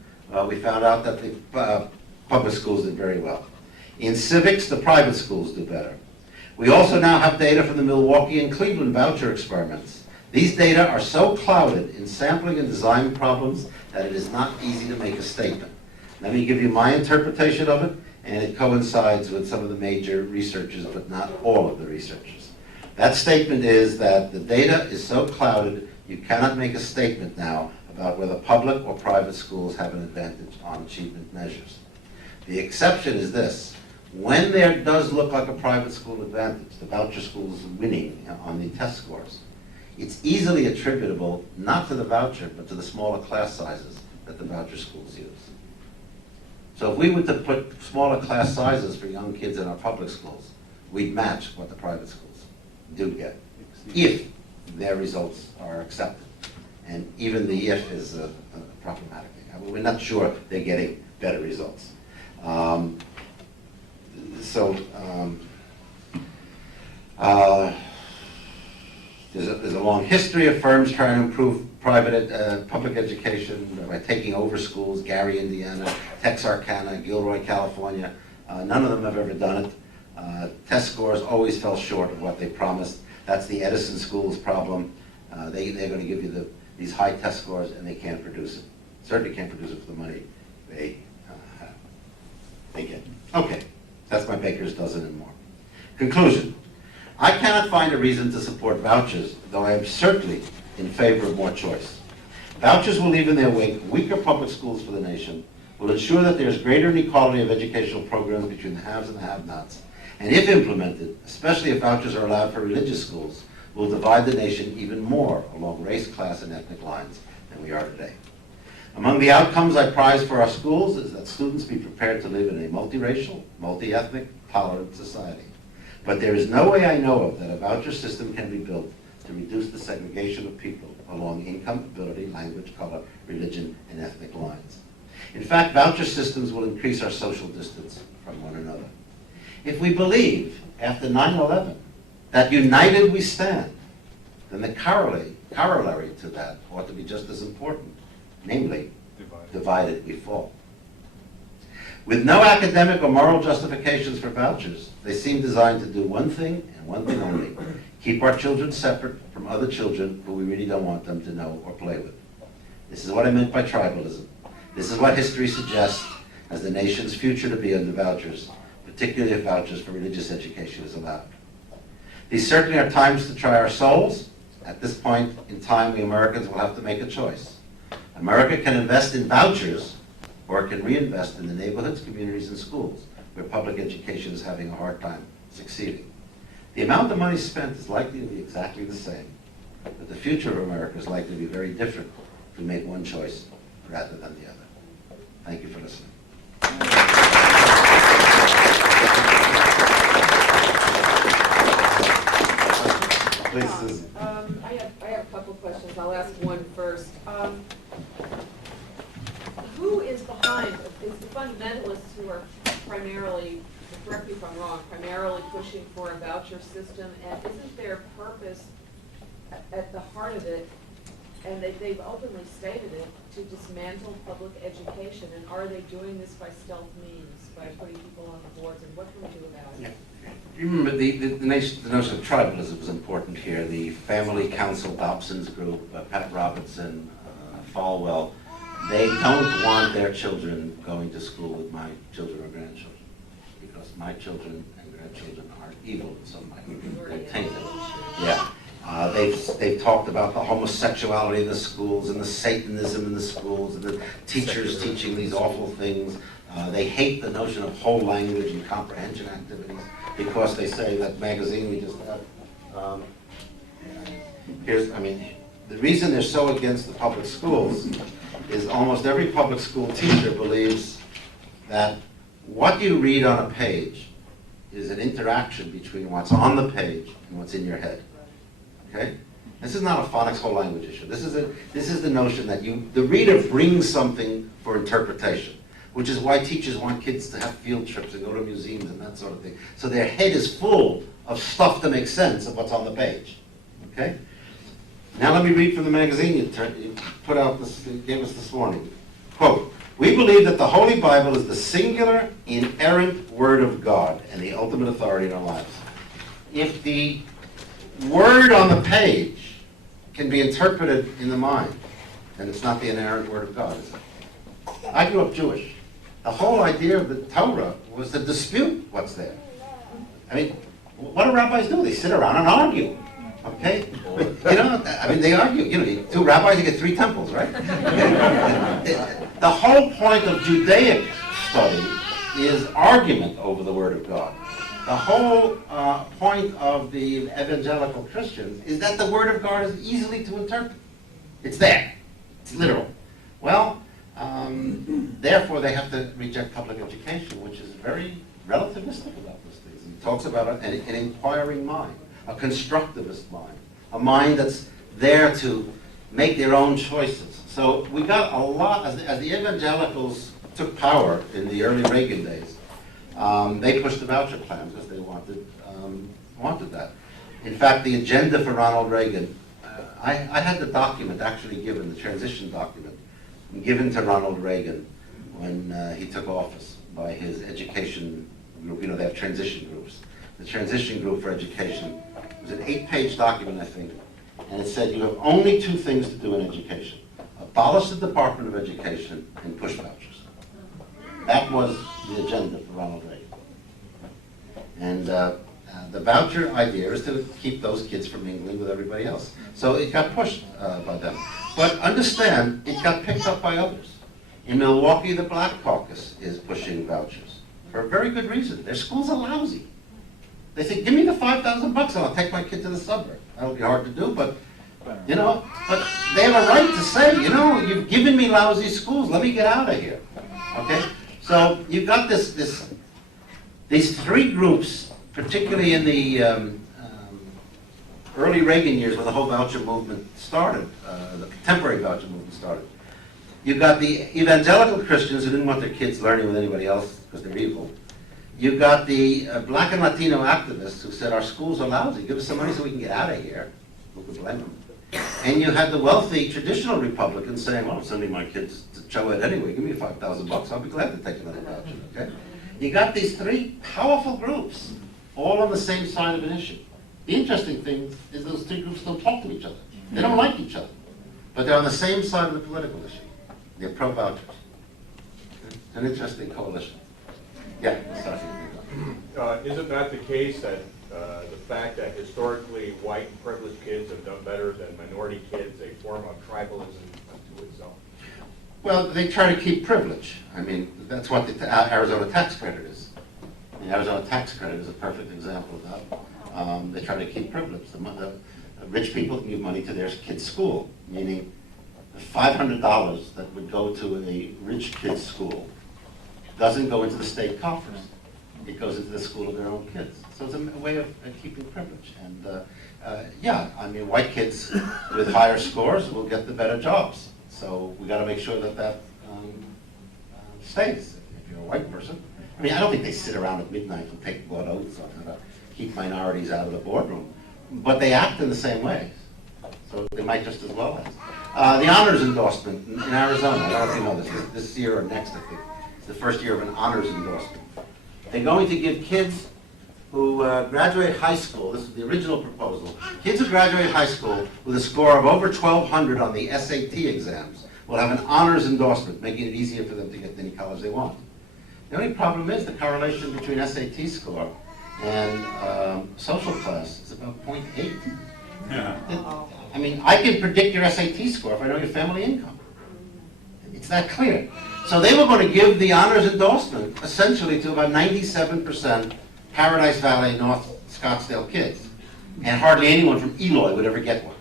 We found out that the public schools did very well. In civics, the private schools do better. We also now have data from the Milwaukee and Cleveland voucher experiments. These data are so clouded in sampling and design problems that it is not easy to make a statement. Let me give you my interpretation of it, and it coincides with some of the major researchers, but not all of the researchers. That statement is that the data is so clouded, you cannot make a statement now about whether public or private schools have an advantage on achievement measures. The exception is this. When there does look like a private school advantage, the voucher schools winning on the test scores, it's easily attributable not to the voucher, but to the smaller class sizes that the voucher schools use. So if we were to put smaller class sizes for young kids in our public schools, we'd match what the private schools do get, if their results are accepted. And even the if is a problematic thing. I mean, we're not sure they're getting better results. There's a long history of firms trying to improve public education by taking over schools, Gary, Indiana, Texarkana, Gilroy, California. None of them have ever done it. Test scores always fell short of what they promised. That's the Edison schools problem. They're going to give you these high test scores and they can't produce it. Certainly can't produce it for the money they have. They get. Okay, that's my baker's dozen and more. Conclusion. I cannot find a reason to support vouchers, though I am certainly in favor of more choice. Vouchers will leave in their wake weaker public schools for the nation, will ensure that there is greater inequality of educational programs between the haves and the have-nots, and if implemented, especially if vouchers are allowed for religious schools, will divide the nation even more along race, class, and ethnic lines than we are today. Among the outcomes I prize for our schools is that students be prepared to live in a multiracial, multi-ethnic, tolerant society. But there is no way I know of that a voucher system can be built to reduce the segregation of people along income, ability, language, color, religion, and ethnic lines. In fact, voucher systems will increase our social distance from one another. If we believe, after 9/11, that united we stand, then the corollary to that ought to be just as important, namely, divided we fall. With no academic or moral justifications for vouchers, they seem designed to do one thing and one thing only: keep our children separate from other children who we really don't want them to know or play with. This is what I meant by tribalism. This is what history suggests as the nation's future to be under vouchers, particularly if vouchers for religious education is allowed. These certainly are times to try our souls. At this point in time, we Americans will have to make a choice. America can invest in vouchers, or it can reinvest in the neighborhoods, communities, and schools where public education is having a hard time succeeding. The amount of money spent is likely to be exactly the same, but the future of America is likely to be very different if we make one choice rather than the other. Thank you for listening. Please, Susan. I have a couple of questions. I'll ask one first. Who is behind, is the fundamentalists who are primarily, correct me if I'm wrong, primarily pushing for a voucher system, and isn't their purpose at the heart of it, and they've openly stated it, to dismantle public education, and are they doing this by stealth means, by putting people on the boards, and what can we do about it? Yeah. You remember the notion of tribalism was important here. The Family Council Dobson's group, Pat Robertson, Falwell, they don't want their children going to school with my children or grandchildren, because my children and grandchildren are evil in some way. They're tainted. Yeah. They've talked about the homosexuality in the schools and the Satanism in the schools and the teachers teaching these awful things. They hate the notion of whole language and comprehension activities because they say that magazine we just had. The reason they're so against the public schools is almost every public school teacher believes that what you read on a page is an interaction between what's on the page and what's in your head. Okay? This is not a phonics whole language issue. This is the notion that the reader brings something for interpretation, which is why teachers want kids to have field trips and go to museums and that sort of thing. So their head is full of stuff to make sense of what's on the page. Okay? Now let me read from the magazine you put out gave us this morning. Quote, "We believe that the Holy Bible is the singular, inerrant Word of God and the ultimate authority in our lives." If the word on the page can be interpreted in the mind, then it's not the inerrant Word of God, is it? I grew up Jewish. The whole idea of the Torah was to dispute what's there. I mean, what do rabbis do? They sit around and argue. Okay? They argue. Two rabbis, you get three temples, right? The whole point of Judaic study is argument over the Word of God. The whole point of the evangelical Christians is that the Word of God is easily to interpret. It's there. It's literal. Well, therefore they have to reject public education, which is very relativistic about these things. He talks about an inquiring mind, a constructivist mind, a mind that's there to make their own choices. So we got a lot, as the evangelicals took power in the early Reagan days, they pushed the voucher plan because they wanted that. In fact, the agenda for Ronald Reagan, I had the document actually given, the transition document, given to Ronald Reagan when he took office by his education group. You know, they have transition groups. The transition group for education was an 8-page document, I think, and it said you have only 2 things to do in education: abolish the Department of Education and push vouchers. That was the agenda for Ronald Reagan. And the voucher idea is to keep those kids from mingling with everybody else. So it got pushed by them. But understand, it got picked up by others. In Milwaukee, the Black Caucus is pushing vouchers for a very good reason. Their schools are lousy. They say, give me the $5,000 and I'll take my kid to the suburb. That'll be hard to do, but, you know, but they have a right to say, you know, you've given me lousy schools, let me get out of here, okay? So you've got these 3 groups, particularly in the early Reagan years when the whole voucher movement started, the contemporary voucher movement started. You've got the evangelical Christians who didn't want their kids learning with anybody else because they're evil. You've got the Black and Latino activists who said, our schools are lousy, give us some money so we can get out of here. Who could blame them? And you had the wealthy traditional Republicans saying, well, I'm sending my kids to Cho-Ed anyway, give me $5,000, I'll be glad to take another voucher, okay? You got these 3 powerful groups, all on the same side of an issue. The interesting thing is those 3 groups don't talk to each other. They don't like each other, but they're on the same side of the political issue. They're pro-vouchers. It's an interesting coalition. Yeah, sorry. Is it not the case that the fact that historically white and privileged kids have done better than minority kids, a form of tribalism unto itself? Well, they try to keep privilege. I mean, that's what the Arizona tax credit is. The Arizona tax credit is a perfect example of that. They try to keep privilege. The rich people can give money to their kid's school, meaning the $500 that would go to a rich kid's school doesn't go into the state coffers. It goes into the school of their own kids. So it's a way of keeping privilege. And yeah, I mean, white kids with higher scores will get the better jobs. So we got to make sure that that stays. If you're a white person, I mean, I don't think they sit around at midnight and take blood oaths on how to keep minorities out of the boardroom, but they act in the same ways. So they might just as well as. The honors endorsement in Arizona, I don't know if you know this year or next, I think. It's the first year of an honors endorsement. They're going to give kids who graduate high school, this is the original proposal, kids who graduate high school with a score of over 1,200 on the SAT exams will have an honors endorsement, making it easier for them to get to any college they want. The only problem is the correlation between SAT score and social class is about 0.8. Yeah. I mean, I can predict your SAT score if I know your family income. It's that clear. So they were going to give the honors endorsement essentially to about 97% Paradise Valley, North Scottsdale kids. And hardly anyone from Eloy would ever get one.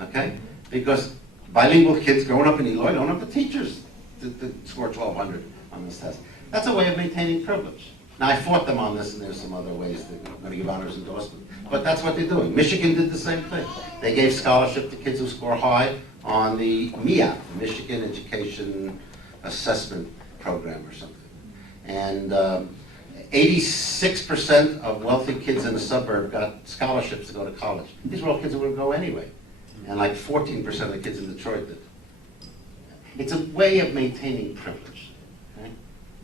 Okay? Because bilingual kids growing up in Eloy don't have the teachers to score 1,200 on this test. That's a way of maintaining privilege. Now, I fought them on this, and there's some other ways they're going to give honors endorsement. But that's what they're doing. Michigan did the same thing. They gave scholarship to kids who score high on the MIAP, the Michigan Education Assessment Program or something. And 86% of wealthy kids in the suburb got scholarships to go to college. These were all kids who would go anyway. And like 14% of the kids in Detroit did. It's a way of maintaining privilege. Okay?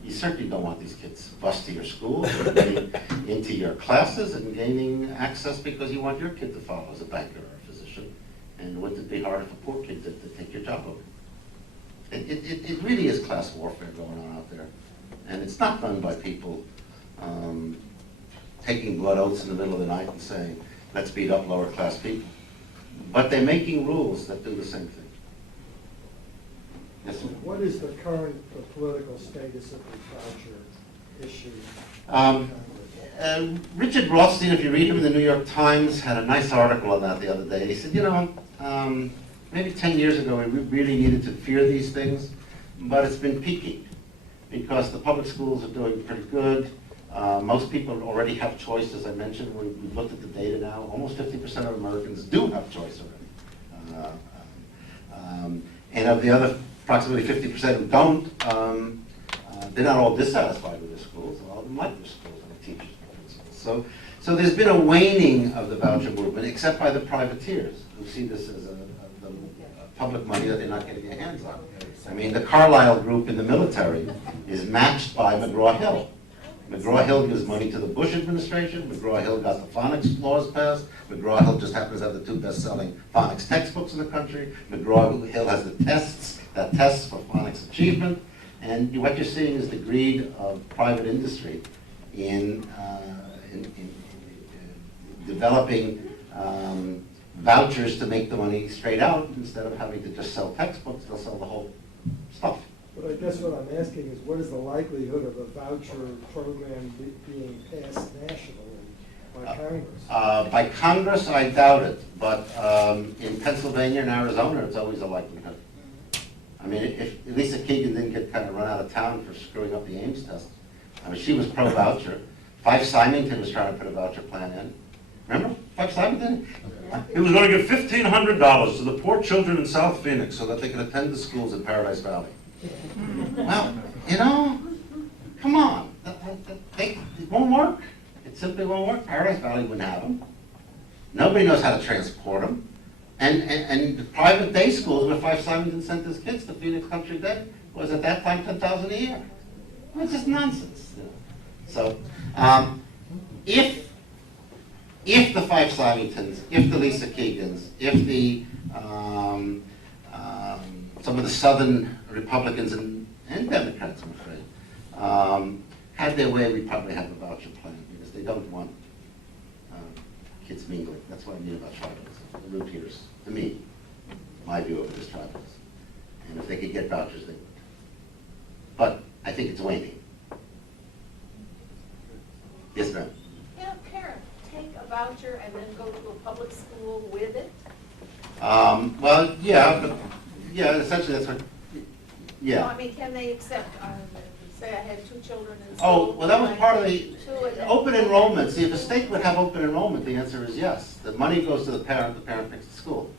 You certainly don't want these kids bused to your school, or getting into your classes and gaining access because you want your kid to follow as a banker or a physician. And wouldn't it be hard if a poor kid did to take your job over? It really is class warfare going on out there. And it's not done by people taking blood oaths in the middle of the night and saying, let's beat up lower class people. But they're making rules that do the same thing. Yes, sir? What is the current political status of the voucher issue? Richard Rothstein, if you read him in the New York Times, had a nice article on that the other day. He said, you know, maybe 10 years ago we really needed to fear these things, but it's been peaking because the public schools are doing pretty good. Most people already have choice, as I mentioned. We've looked at the data now. Almost 50% of Americans do have choice already. And of the other approximately 50% who don't, they're not all dissatisfied with their schools. A lot of them like their schools and the teachers and principals. So there's been a waning of the voucher movement, except by the privateers, who see this as public money that they're not getting their hands on. I mean, the Carlyle Group in the military is matched by McGraw-Hill. McGraw-Hill gives money to the Bush administration. McGraw-Hill got the phonics laws passed. McGraw-Hill just happens to have the 2 best-selling phonics textbooks in the country. McGraw-Hill has the tests for phonics achievement. And what you're seeing is the greed of private industry in developing vouchers to make the money straight out. Instead of having to just sell textbooks, they'll sell the whole stuff. But I guess what I'm asking is, what is the likelihood of a voucher program being passed nationally by Congress? By Congress, I doubt it, but in Pennsylvania and Arizona, it's always a likelihood. I mean, if Lisa Keegan didn't get kind of run out of town for screwing up the Ames test, I mean, she was pro-voucher. Fife Symington was trying to put a voucher plan in. Remember Fife Symington? He was going to give $1,500 to the poor children in South Phoenix so that they could attend the schools in Paradise Valley. Well, you know, come on. It won't work. It simply won't work. Paradise Valley wouldn't have them. Nobody knows how to transport them. And the private day schools where Fife Symington sent his kids to Phoenix Country Day was at that time $10,000 a year. Well, it's just nonsense. You know? So, if the Fife Symingtons, if the Lisa Keegans, if the some of the Southern Republicans and Democrats, I'm afraid, had their way, we'd probably have a voucher plan because they don't want kids mingling. That's what I mean about tribalism. The root here is, to me, my view of it is tribalism. And if they could get vouchers, they would. But I think it's waning. Yes, ma'am. Can a parent take a voucher and then go to a public school with it? Well, yeah, but yeah, essentially that's what. Yeah. No, I mean, can they accept, say I had 2 children in school? Oh, well, that was part of the two and then- open enrollment. See, if a state would have open enrollment, the answer is yes. The money goes to the parent picks the school.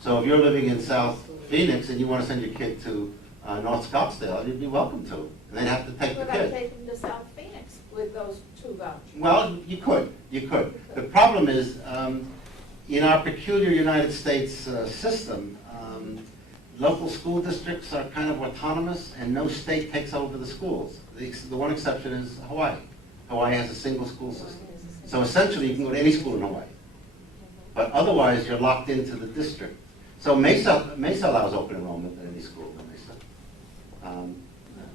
So if you're living in South Phoenix and you want to send your kid to North Scottsdale, you'd be welcome to. And they'd have to take the Could I kid. take them to South Phoenix with those 2 vouchers? Well, you could. The problem is, in our peculiar United States system, local school districts are kind of autonomous and no state takes over the schools. The one exception is Hawaii. Hawaii has a single school system. So essentially you can go to any school in Hawaii. But otherwise you're locked into the district. So Mesa allows open enrollment at any school in Mesa.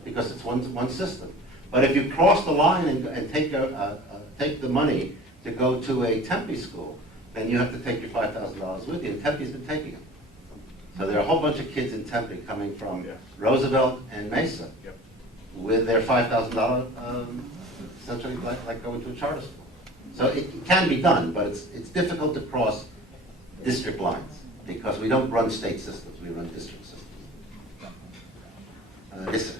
Because it's one system. But if you cross the line and take the money to go to a Tempe school, then you have to take your $5,000 with you, and Tempe's been taking it. So there are a whole bunch of kids in Tempe coming from Roosevelt and Mesa with their $5,000, essentially like going to a charter school. So it can be done, but it's difficult to cross district lines because we don't run state systems, we run district systems. Yes, sir.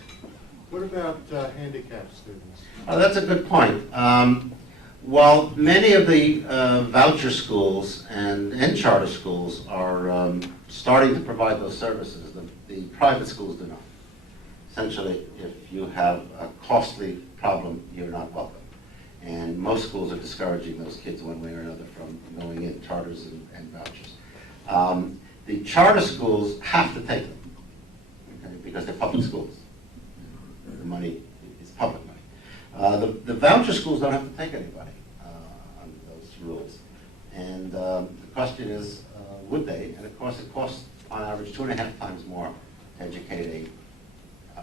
What about handicapped students? Oh, that's a good point. While many of the voucher schools and charter schools are starting to provide those services, the private schools do not. Essentially, if you have a costly problem, you're not welcome. And most schools are discouraging those kids one way or another from going in, charters and vouchers. The charter schools have to take them, okay, because they're public schools. The money is public money. The voucher schools don't have to take anybody under those rules. And the question is, would they? And of course, it costs on average 2.5 times more to educate a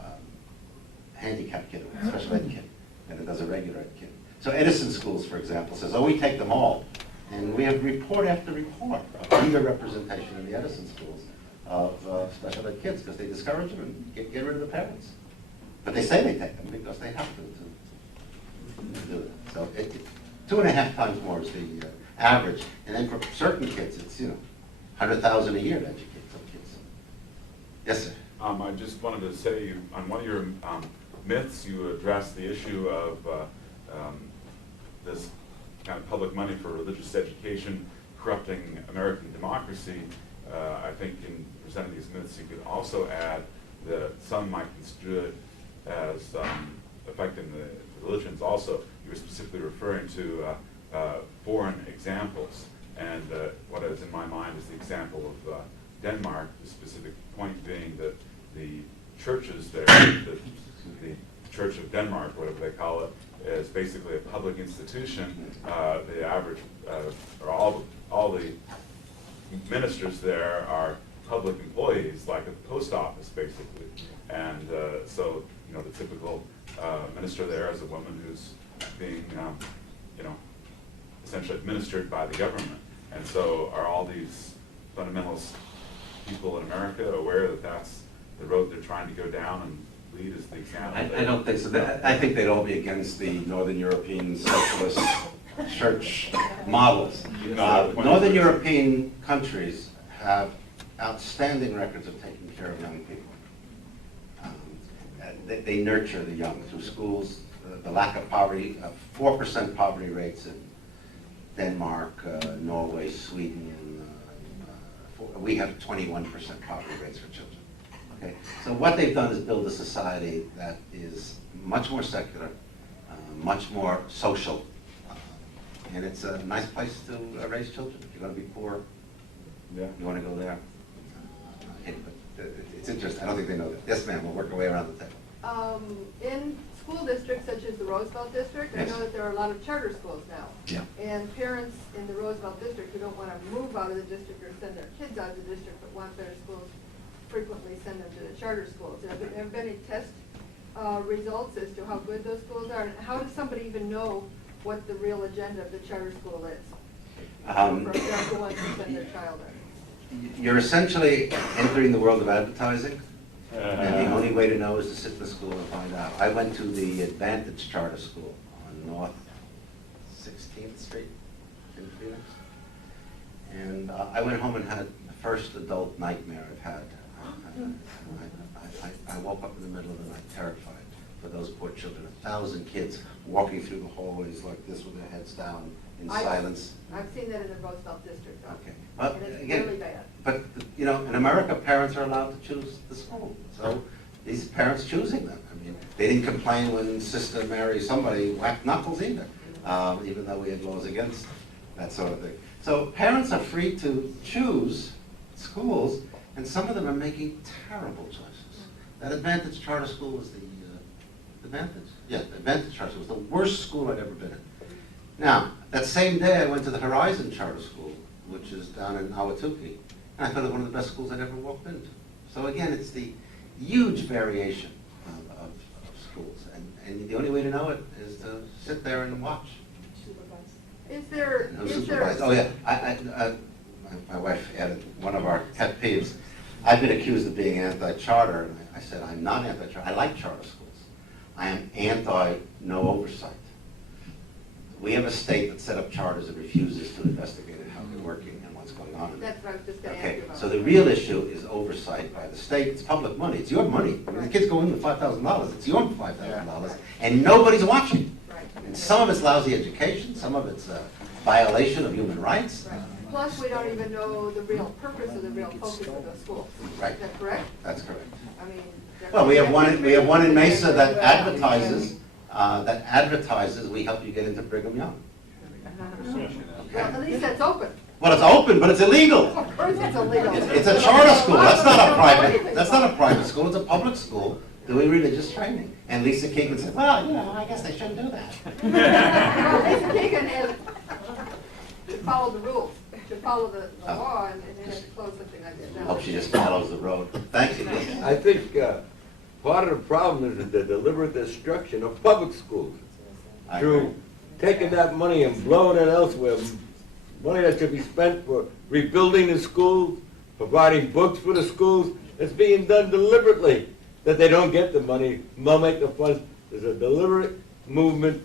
handicapped kid, a special ed kid, than it does a regular ed kid. So Edison schools, for example, says, oh, we take them all. And we have report after report of underrepresentation in the Edison schools of special ed kids because they discourage them and get rid of the parents. But they say they take them because they have to do it. So 2.5 times more is the average. And then for certain kids, it's, $100,000 a year to educate some kids. Yes, sir. I just wanted to say, on one of your myths, you addressed the issue of this kind of public money for religious education corrupting American democracy. I think in presenting these myths, you could also add that some might construe it as affecting the religions also. You were specifically referring to foreign examples, and what is in my mind is the example of Denmark, the specific point being that the churches there, the Church of Denmark, whatever they call it, is basically a public institution. The average, or all the ministers there are public employees, like a post office, basically. And so, you know, the typical minister there is a woman who's being, you know, essentially administered by the government. And so are all these fundamentalist people in America aware that that's the road they're trying to go down and lead as the example? I don't think so. I think they'd all be against the Northern European socialist church models. Northern European countries have outstanding records of taking care of young people. They nurture the young through schools. The lack of poverty, 4% poverty rates in Denmark, Norway, Sweden. We have 21% poverty rates for children. Okay, so what they've done is build a society that is much more secular, much more social, and it's a nice place to raise children. If you're going to be poor, Yeah. you want to go there. It's interesting. I don't think they know that. Yes, ma'am. We'll work our way around the table. In school districts such as the Roosevelt District, Yes. I know that there are a lot of charter schools now. Yeah. And parents in the Roosevelt District who don't want to move out of the district or send their kids out of the district but want better schools frequently send them to the charter schools. Have there been any test results as to how good those schools are? And how does somebody even know what the real agenda of the charter school is? For the ones who send their child there. You're essentially entering the world of advertising, and the only way to know is to sit in the school and find out. I went to the Advantage Charter School on North 16th Street in Phoenix, and I went home and had the first adult nightmare I've had. I woke up in the middle of the night terrified for those poor children. 1,000 kids walking through the hallways like this with their heads down in silence. I've seen that in the Roosevelt District, though. Okay. Well, And it's again, really bad. but, you know, in America, parents are allowed to choose the school. So these parents choosing them. I mean, they didn't complain when Sister Mary somebody whacked knuckles either, even though we had laws against that sort of thing. So parents are free to choose schools, and some of them are making terrible choices. That Advantage Charter School was the Advantage Charter School was the worst school I'd ever been in. Now, that same day I went to the Horizon Charter School, which is down in Ahwatukee, and I thought it was one of the best schools I'd ever walked into. So again, it's the huge variation of schools, and the only way to know it is to sit there and watch. Is there, No is supervised. there, Oh yeah, my wife added one of our pet peeves. I've been accused of being anti-charter, and I said I'm not anti-charter. I like charter schools. I am anti-no oversight. We have a state that set up charters and refuses to investigate how they're working and what's going on in them. that's what I was just going to ask Okay, you about. so the real issue is oversight by the state. It's public money. It's your money. I mean, the kids go in with $5,000. It's your $5,000, and nobody's watching. Right. And some of it's lousy education. Some of it's a violation of human rights. Right. Plus, we don't even know the real purpose or the real focus of those schools. Right. Is that correct? That's correct. I mean. Well, we have one in Mesa that advertises. We help you get into Brigham Young. Well, at least that's open. Well, it's open, but it's illegal. Of course it's illegal. It's a charter school. That's not a private. That's not a private school. It's a public school doing religious training. And Lisa Keegan said, "Well, you know, I guess they shouldn't do that." Well, Lisa Keegan had to follow the rules, to follow the law, and they had to close something like that down. Hope she just follows the road. Thank you, Lisa. I think part of the problem is the deliberate destruction of public schools I agree. through taking that money and blowing it elsewhere. Money that should be spent for rebuilding the schools, providing books for the schools. It's being done deliberately, that they don't get the money, they'll make the funds. There's a deliberate movement,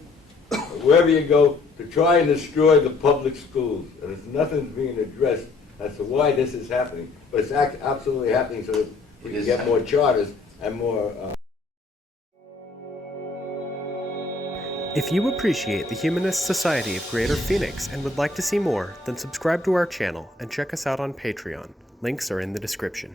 wherever you go, to try and destroy the public schools. And nothing's being addressed as to why this is happening. But it's absolutely happening so that we can get more charters and more... If you appreciate the Humanist Society of Greater Phoenix and would like to see more, then subscribe to our channel and check us out on Patreon. Links are in the description.